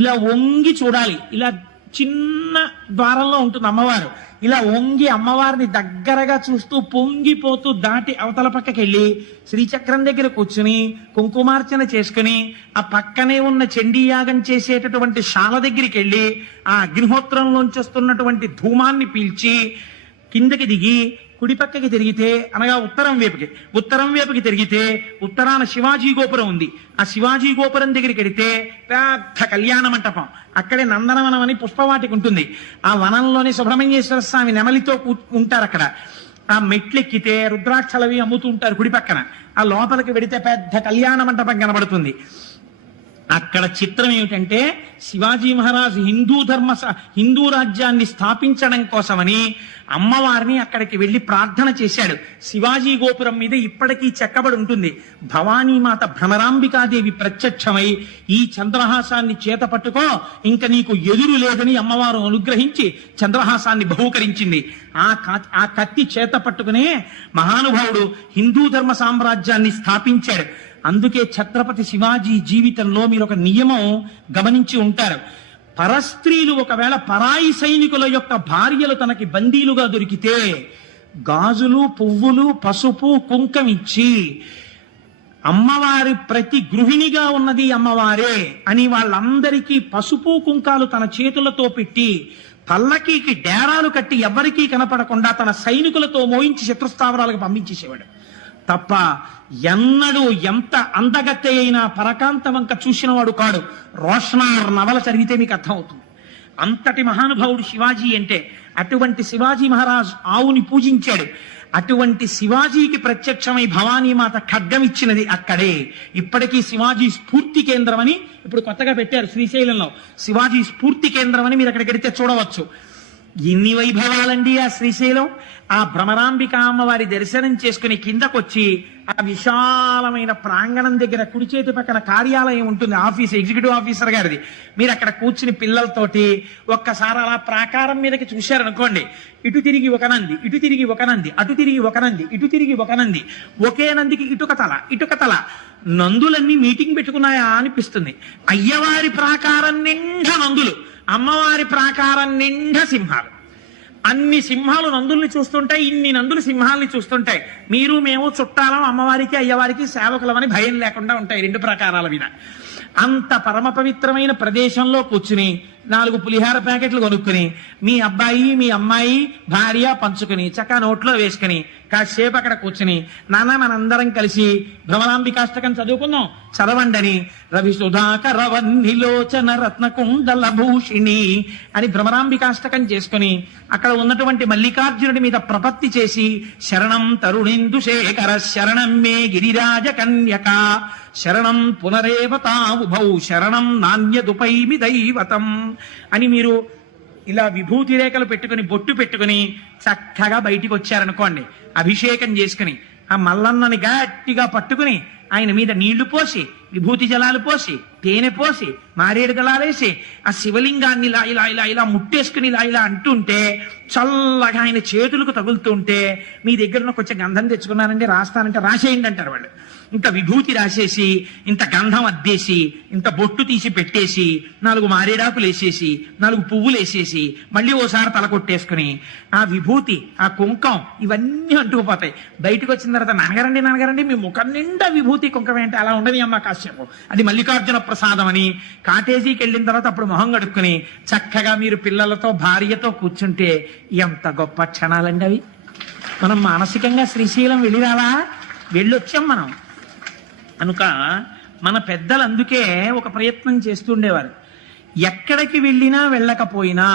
ఇలా వంగి చూడాలి. ఇలా చిన్న ద్వారంలో ఉంటుంది అమ్మవారు. ఇలా వంగి అమ్మవారిని దగ్గరగా చూస్తూ పొంగిపోతూ దాటి అవతల పక్కకి వెళ్ళి శ్రీచక్రం దగ్గర కూర్చుని కుంకుమార్చన చేసుకుని ఆ పక్కనే ఉన్న చండీయాగం చేసేటటువంటి శాల దగ్గరికి వెళ్ళి ఆ అగ్నిహోత్రంలోంచి వస్తున్నటువంటి ధూమాన్ని పీల్చి కిందకి దిగి కుడి పక్కకి తిరిగితే అనగా ఉత్తరం వైపుకి తిరిగితే ఉత్తరాన శివాజీ గోపురం ఉంది. ఆ శివాజీ గోపురం దగ్గరికి వెడితే పెద్ద కళ్యాణ మంటపం, అక్కడే నందనవనం అని పుష్పవాటికి ఉంటుంది. ఆ వనంలోనే సుబ్రహ్మణ్యేశ్వర స్వామి నెమలితో ఉంటారు. అక్కడ ఆ మెట్లెక్కితే రుద్రాక్షలవి అమ్ముతూ ఉంటారు కుడి పక్కన. ఆ లోపలికి వెడితే పెద్ద కళ్యాణ మంటపం కనబడుతుంది. అక్కడ చిత్రం ఏమిటంటే శివాజీ మహారాజు హిందూ రాజ్యాన్ని స్థాపించడం కోసమని అమ్మవారిని అక్కడికి వెళ్లి ప్రార్థన చేశాడు. శివాజీ గోపురం మీద ఇప్పటికీ చెక్కబడి ఉంటుంది. భవానీమాత భ్రమరాంబికాదేవి ప్రత్యక్షమై ఈ చంద్రహాసాన్ని చేత పట్టుకో, ఇంక నీకు ఎదురు లేదని అమ్మవారు అనుగ్రహించి చంద్రహాసాన్ని బహూకరించింది. ఆ కత్తి చేత పట్టుకునే మహానుభావుడు హిందూ ధర్మ సామ్రాజ్యాన్ని స్థాపించాడు. అందుకే ఛత్రపతి శివాజీ జీవితంలో మీరు ఒక నియమం గమనించి ఉంటారు. పరస్త్రీలు ఒకవేళ పరాయి సైనికుల యొక్క భార్యలు తనకి బందీలుగా దొరికితే గాజులు, పువ్వులు, పసుపు, కుంకమిచ్చి అమ్మవారి ప్రతి గృహిణిగా ఉన్నది అమ్మవారే అని వాళ్ళందరికీ పసుపు కుంకాలు తన చేతులతో పెట్టి పల్లకీకి డేరాలు కట్టి ఎవరికీ కనపడకుండా తన సైనికులతో మోయించి శత్రుస్థావరాలకు పంపించేసేవాడు తప్ప ఎన్నడూ ఎంత అందగత్తె అయినా పరకాంత వంక చూసినవాడు కాడు. రోషనార్ నవల చదివితే మీకు అర్థమవుతుంది. అంతటి మహానుభావుడు శివాజీ అంటే. అటువంటి శివాజీ మహారాజ్ ఆవుని పూజించాడు. అటువంటి శివాజీకి ప్రత్యక్షమై భవానీమాత ఖడ్గం ఇచ్చినది అక్కడే. ఇప్పటికీ శివాజీ స్ఫూర్తి కేంద్రం అని ఇప్పుడు కొత్తగా పెట్టారు శ్రీశైలంలో. శివాజీ స్ఫూర్తి కేంద్రం అని మీరు అక్కడికి వెడితే చూడవచ్చు. ఎన్ని వైభవాలండి ఆ శ్రీశైలం. ఆ భ్రమరాంబిక అమ్మవారి దర్శనం చేసుకుని కిందకొచ్చి ఆ విశాలమైన ప్రాంగణం దగ్గర కుడి చేతి పక్కన కార్యాలయం ఉంటుంది, ఆఫీస్, ఎగ్జిక్యూటివ్ ఆఫీసర్ గారిది. మీరు అక్కడ కూర్చుని పిల్లలతోటి ఒక్కసారి అలా ప్రాకారం మీదకి చూశారనుకోండి, ఇటు తిరిగి ఒక నంది, ఇటు తిరిగి ఒక నంది, అటు తిరిగి ఒక నంది, ఇటు తిరిగి ఒక నంది, ఒకే నందికి ఇటుక తల. నందులన్నీ మీటింగ్ పెట్టుకున్నాయా అనిపిస్తుంది. అయ్యవారి ప్రాకారం నిండా నందులు, అమ్మవారి ప్రాకారం నిండా సింహాలు. అన్ని సింహాలు నందుల్ని చూస్తుంటాయి, ఇన్ని నందులు సింహాల్ని చూస్తుంటాయి. మీరు మేము చుట్టాలం, అమ్మవారికి అయ్యవారికి సేవకులమని భయం లేకుండా ఉంటాయి 2 ప్రాకారాల మీద. అంత పరమ పవిత్రమైన ప్రదేశంలో కూర్చుని 4 పులిహార ప్యాకెట్లు కొనుక్కుని మీ అబ్బాయి, మీ అమ్మాయి, భార్య పంచుకుని చక్కగా నోట్లో వేసుకుని కాసేపు అక్కడ కూర్చుని నాన్న మనందరం కలిసి భ్రమరాంబికాష్టకం చదువుకుందాం, చదవండని రవి సుధాకర వన్నిలోచన రత్నకుండల భూషిణి అని భ్రమరాంబికాష్టకం చేసుకుని అక్కడ ఉన్నటువంటి మల్లికార్జునుడి మీద ప్రపత్తి చేసి శరణం తరుణిందు శేఖర శరణం మే గిరిరాజ కన్యక శరణం పునరేవతావుభౌ శరణం నాణ్యదుపైమి దైవతం అని మీరు ఇలా విభూతి రేఖలు పెట్టుకుని బొట్టు పెట్టుకుని చక్కగా బయటికి వచ్చారనుకోండి, అభిషేకం చేసుకుని ఆ మల్లన్నని గట్టిగా పట్టుకుని ఆయన మీద నీళ్లు పోసి విభూతి జలాలు పోసి తేనె పోసి మారేడు దళాలేసి ఆ శివలింగాన్ని ఇలా ఇలా ఇలా ఇలా ముట్టేసుకుని ఇలా ఇలా అంటుంటే చల్లగా ఆయన చేతులకు తగులుతుంటే మీ దగ్గర కొంచెం గంధం తెచ్చుకున్నానంటే రాస్తానంటే రాసేయండి అంటారు వాళ్ళు. ఇంత విభూతి రాసేసి ఇంత గంధం అద్దేసి ఇంత బొట్టు తీసి పెట్టేసి 4 మారేడాకులు వేసేసి 4 పువ్వులు వేసేసి మళ్ళీ ఓసారి తల కొట్టేసుకుని ఆ విభూతి ఆ కుంకం ఇవన్నీ అంటుకుపోతాయి. బయటకు వచ్చిన తర్వాత నాన్నగారండి మీ ముఖం నిండా విభూతి కుంకం ఏంటి అలా ఉండదు అమ్మ కాశ్యపు, అది మల్లికార్జున ప్రసాదం అని కాటేజీకి వెళ్ళిన తర్వాత అప్పుడు మొహం కడుక్కుని చక్కగా మీరు పిల్లలతో భార్యతో కూర్చుంటే ఎంత గొప్ప క్షణాలండి అవి. మనం మానసికంగా శ్రీశైలం వెళ్ళిరాలా, వెళ్ళొచ్చాం మనం కనుక మన పెద్దలు అందుకే ఒక ప్రయత్నం చేస్తుండేవారు. ఎక్కడికి వెళ్ళినా వెళ్ళకపోయినా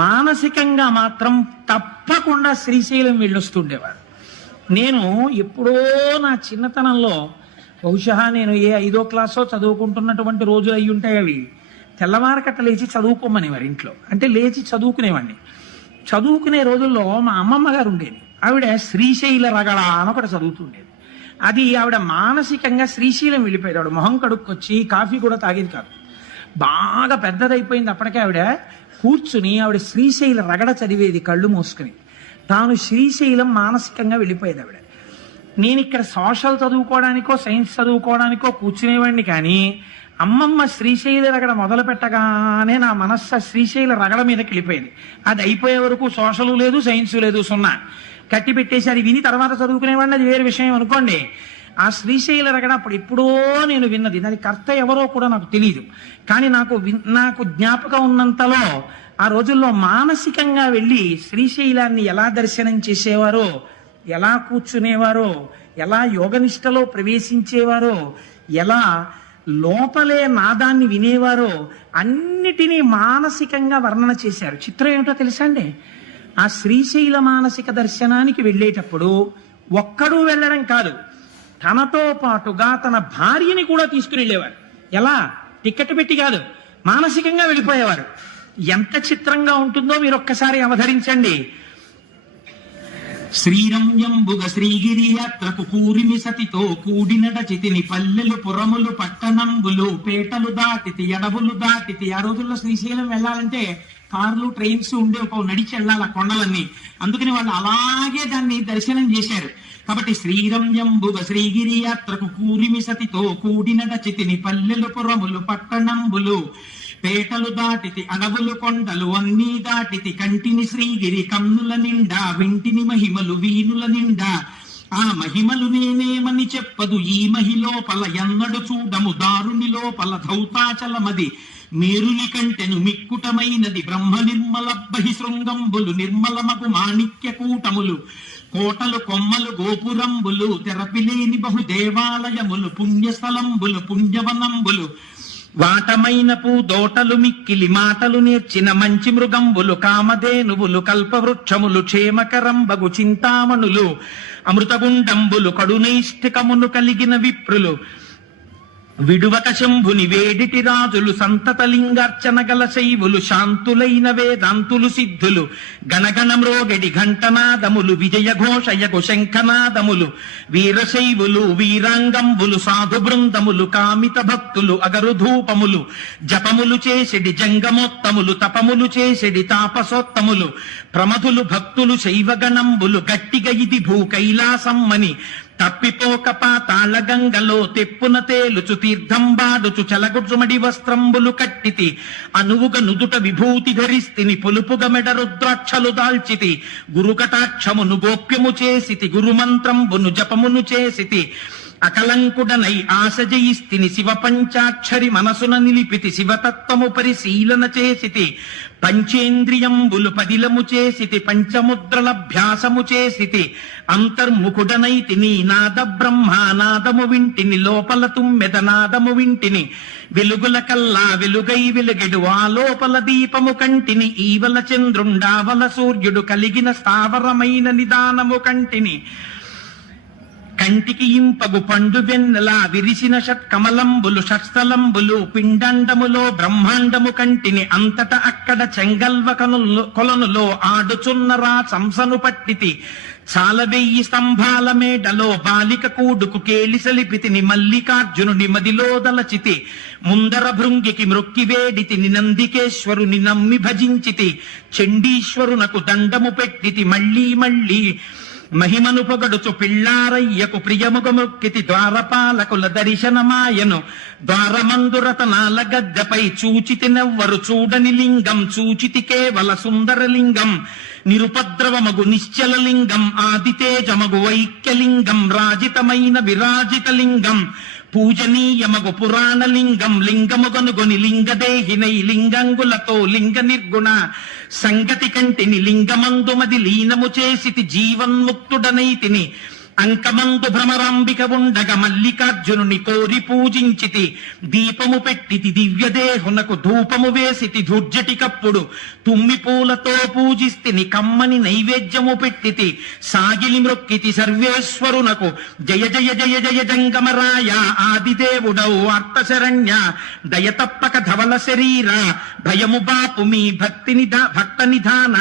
మానసికంగా మాత్రం తప్పకుండా శ్రీశైలం వెళ్ళొస్తుండేవారు. నేను ఎప్పుడో నా చిన్నతనంలో బహుశా నేను ఏ 5వ క్లాసో చదువుకుంటున్నటువంటి రోజులు అయి ఉంటాయి అవి. తెల్లవారకట్ట లేచి చదువుకోమనేవారు ఇంట్లో, అంటే లేచి చదువుకునేవాడిని. చదువుకునే రోజుల్లో మా అమ్మమ్మ గారు ఉండేది, ఆవిడ శ్రీశైల రగడ అని ఒకటి చదువుతుండేది. అది ఆవిడ మానసికంగా శ్రీశైలం వెళ్ళిపోయేది. ఆవిడ మొహం కడుక్కొచ్చి కాఫీ కూడా తాగేది కాదు. బాగా పెద్దదైపోయింది అప్పటికే ఆవిడ కూర్చుని ఆవిడ శ్రీశైల రగడ చదివేది కళ్ళు మూసుకుని. తాను శ్రీశైలం మానసికంగా వెళ్ళిపోయేది ఆవిడ. నేను ఇక్కడ సోషల్ చదువుకోవడానికో సైన్స్ చదువుకోవడానికో కూర్చునేవాడిని, కానీ అమ్మమ్మ శ్రీశైల రగడ మొదలు పెట్టగానే నా మనస్సు శ్రీశైల రగడ మీదకి వెళ్ళిపోయింది. అది అయిపోయే వరకు సోషల్ లేదు సైన్స్ లేదు, 0 కట్టి పెట్టేసి అది విని తర్వాత చదువుకునేవాడిని, అది వేరే విషయం అనుకోండి. ఆ శ్రీశైల రగడ అప్పుడు ఎప్పుడో నేను విన్నది, దాని కర్త ఎవరో కూడా నాకు తెలియదు, కానీ నాకు జ్ఞాపకం ఉన్నంతలో ఆ రోజుల్లో మానసికంగా వెళ్ళి శ్రీశైలాన్ని ఎలా దర్శనం చేసేవారో, ఎలా కూర్చునేవారో, ఎలా యోగనిష్టలో ప్రవేశించేవారో, ఎలా లోపలే నాదాన్ని వినేవారో అన్నిటినీ మానసికంగా వర్ణన చేశారు. చిత్రం ఏమిటో తెలుసా అండి, ఆ శ్రీశైల మానసిక దర్శనానికి వెళ్ళేటప్పుడు ఒక్కడూ వెళ్ళడం కాదు, తనతో పాటుగా తన భార్యని కూడా తీసుకుని వెళ్ళేవారు. ఎలా? టికెట్ పెట్టి కాదు, మానసికంగా వెళ్ళిపోయేవారు. ఎంత చిత్రంగా ఉంటుందో మీరు ఒక్కసారి అవధరించండి. శ్రీరంజంబుగ శ్రీగిరి యాత్రకు కూరిమి సతితో కూడినట చితిని పల్లెలు పురములు పట్టణంబులు పేటలు దాటితి ఎడబులు దాటితి. ఆ రోజుల్లో శ్రీశైలం వెళ్ళాలంటే కార్లు ట్రైన్స్ ఉండే ఒక నడిచి వెళ్ళాలి కొండలన్నీ, అందుకని వాళ్ళు అలాగే దాన్ని దర్శనం చేశారు. కాబట్టి శ్రీరంజంబుగ శ్రీగిరి యాత్రకు కూరిమి సతితో కూడినట చితిని పల్లెలు పురములు పట్టణంబులు పేటలు దాటితి అడవులు కొండలు అన్నీ దాటితి కంటిని శ్రీగిరి కన్నుల నిండా వింటిని మహిమలు వీనుల నిండా ఆ మహిమలు నేనేమని చెప్పదు ఈ మహిలోపల ఎన్నడు చూడము దారుని లోపల ధౌతాచలమది మేరుని కంటెను మిక్కుటమైనది బ్రహ్మ నిర్మల బహిశృంగంబులు నిర్మలమగు మాణిక్య కూటములు కోటలు కొమ్మలు గోపురంబులు తెరపిలేని బహు దేవాలయములు పుణ్యస్థలంబులు పుణ్యవనంబులు వాటమైన పూదోటలు మిక్కిలి మాటలు నేర్చిన మంచి మృగంబులు కామధేనువులు కల్పవృక్షములు క్షేమకరంబగు చింతామణులు అమృతగుండంబులు కడునైష్టికమును కలిగిన విప్రులు విడువక శంభుని వేడిటి రాజులు సంతతలింగార్చన గల శైవులు శాంతులైన వేదాంతులు సిద్ధులు గణగణ మ్రోగడి ఘంటనాదములు విజయ ఘోషయగు శంఖనాదములు వీరశైవులు వీరాంగంబులు సాధు బృందములు కామిత భక్తులు అగరు ధూపములు జపములు చేసెడి జంగమోత్తములు తపములు చేసెడి తాపసోత్తములు ప్రమధులు భక్తులు శైవగణంబులు గట్టిగ ఇది భూ కైలాసమ్మని తప్పిపోక పాతాళ గంగలో తెప్పున తేలుచు తీర్థంబాడుచు చలగుచుమడి వస్త్రంబులు కట్టితి అనువుగ నుదుట విభూతి ధరిస్తిని పొలుపుగ మెడ రుద్రాక్షలు దాల్చితి గురుకటాక్షమును గోప్యము చేసితి గురుమంత్రంబును జపమును చేసితి అకలంకుడనై ఆశ జయిస్తిని శివ పంచాక్షరి మనసున నిలిపితి శివతత్వము పరిశీలన చేసితి పంచేంద్రియంబులు పదిలము చేసితి పంచముద్రలభ్యాసము చేసితి అంతర్ముఖుడనైతిని నాద బ్రహ్మానాదము వింటిని లోపల తుమ్మెద నాదము వింటిని వెలుగుల కల్లా వెలుగై వెలుగెడు ఆ లోపల దీపము కంటిని ఈవల చంద్రుండావల సూర్యుడు కలిగిన స్థావరమైన నిదానము కంటిని కంటికి ఇంపగు పండు వెన్నెలా విరిసిన షట్కమలంబులు షట్స్థలంబులు పిండండములో బ్రహ్మాండము కంటిని అంతట అక్కడ చెంగల్వ కొలనులో ఆడుచున్నరా సంసను పట్టితి చాల 1000 స్తంభాల మేడలో బాలిక కూడుకు కేలిసలిపితిని మల్లికార్జునుని మదిలో దలచితి ముందర భృంగికి మ్రొక్కి వేడితిని నందికేశ్వరుని నమ్మి భజించితి చండీశ్వరునకు దండము పెట్టితి మళ్ళీ మళ్ళీ మహిమను పొగడుచు పిళ్ళారయ్యకు ప్రియముగ మొక్కితి ద్వారపాలకుల దర్శనమాయను ద్వారమందురతనాల గద్దెపై చూచితి నెవ్వరు చూడని లింగం చూచితి కేవల సుందరలింగం నిరుపద్రవమగు నిశ్చల లింగం ఆదితేజమగు వైక్యలింగం రాజితమైన విరాజిత లింగం పూజనీయమగు పురాణలింగం లింగముగనుగొని లింగదేహినై లింగంగులతో లింగ నిర్గుణ సంగతి కంటిని లింగమందుమది లీనము చేసితి జీవన్ముక్తుడనైతిని అంకమందు భ్రమరాంబిక ఉండగ మల్లికార్జునుని కోరి పూజించితి దీపము పెట్టితి దివ్యదేహునకు ధూపము వేసితి ధూర్జటికప్పుడు తుమ్మి పూలతో పూజిస్తిని కమ్మని నైవేద్యము పెట్టితి సాగిలి మ్రొక్కితి సర్వేశ్వరునకు జయ జయ జయ జయ జంగమరాయ ఆదిదేవుడవు అర్థశరణ్య దయతప్పక ధవల శరీర భయము బాపు మీ భక్త నిధాన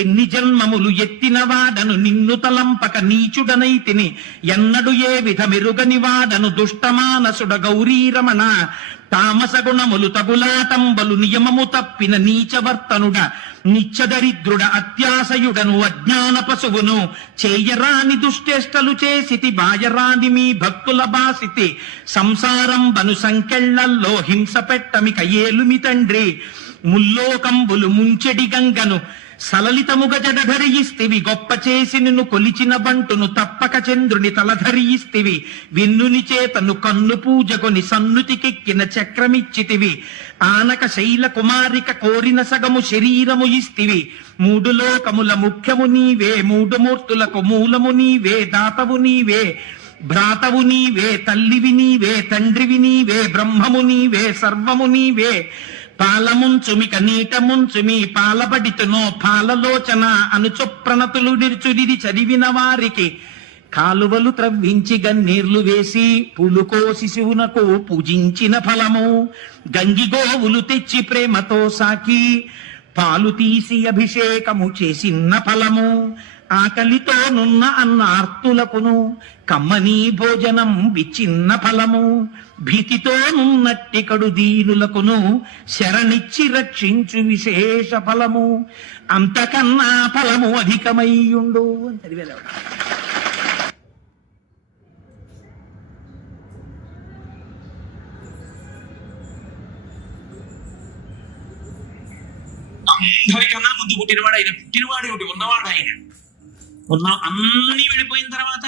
ఎన్ని జన్మములు ఎత్తిన వాడను నిన్ను తలంపక నీచుడనైతిని ఎన్నడు ఏ విధ మెరుగని వాడను దుష్టమానసుడ గౌరీరమణ తామస గుణములు తగులాటంబలు నియమము తప్పిన నీచవర్తనుడ నిత్యదరిద్రుడ అత్యాశయుడను అజ్ఞాన పశువును చేయరాని దుష్టేష్టలు చేసితి బాయరాని మీ భక్తుల బాసితి సంసారం బను సంకెళ్లల్లో హింస పెట్టమిక ఏలుమి తండ్రి ముల్లోకంబులు ముంచెడి గంగను సలలితముగ జడధరియిస్తివి గొప్ప చేసి నిన్ను కొలిచిన బంటును తప్పక చంద్రుని తలధరియిస్తివి విన్నుని చేతను కన్ను పూజకొని సన్నుతికెక్కిన చక్రమిచ్చితివి ఆనక శైల కుమారిక కోరిన సగము శరీరము ఇస్తివి 3 లోకముల ముఖ్యము నీవే 3 మూర్తులకు మూలము నీవే దాతవు నీవే భ్రాతవు నీవే తల్లివి నీవే తండ్రివి నీవే బ్రహ్మము నీవే సర్వము నీవే పాలముంచుమిక నీటముంచుమి పాలబడితునో పాలలోచన అనుచొప్రణతులు నిరుచుడిది చదివిన వారికి కాలువలు త్రవ్వించి గన్నీర్లు వేసి పులుకో శిశువునకు పూజించిన ఫలము గంగిగోవులు తెచ్చి ప్రేమతో సాకి పాలు తీసి అభిషేకము చేసిన ఫలము ఆకలితో నున్న అన్న ఆర్తులకును కమ్మనీ భోజనం విచ్చిన్న ఫలము భీతితో నున్నట్టి కడు దీనులకును శరణిచ్చి రక్షించు విశేష ఫలము అంతకన్నా ఫలము అధికమయ్యుండు అని చదివేలేవాడు. అందరికన్నా ముందు పుట్టినవాడు ఆయన పుట్టినవాడు ఏమిటి ఉన్నవాడు ఆయన అన్ని వెళ్ళిపోయిన తర్వాత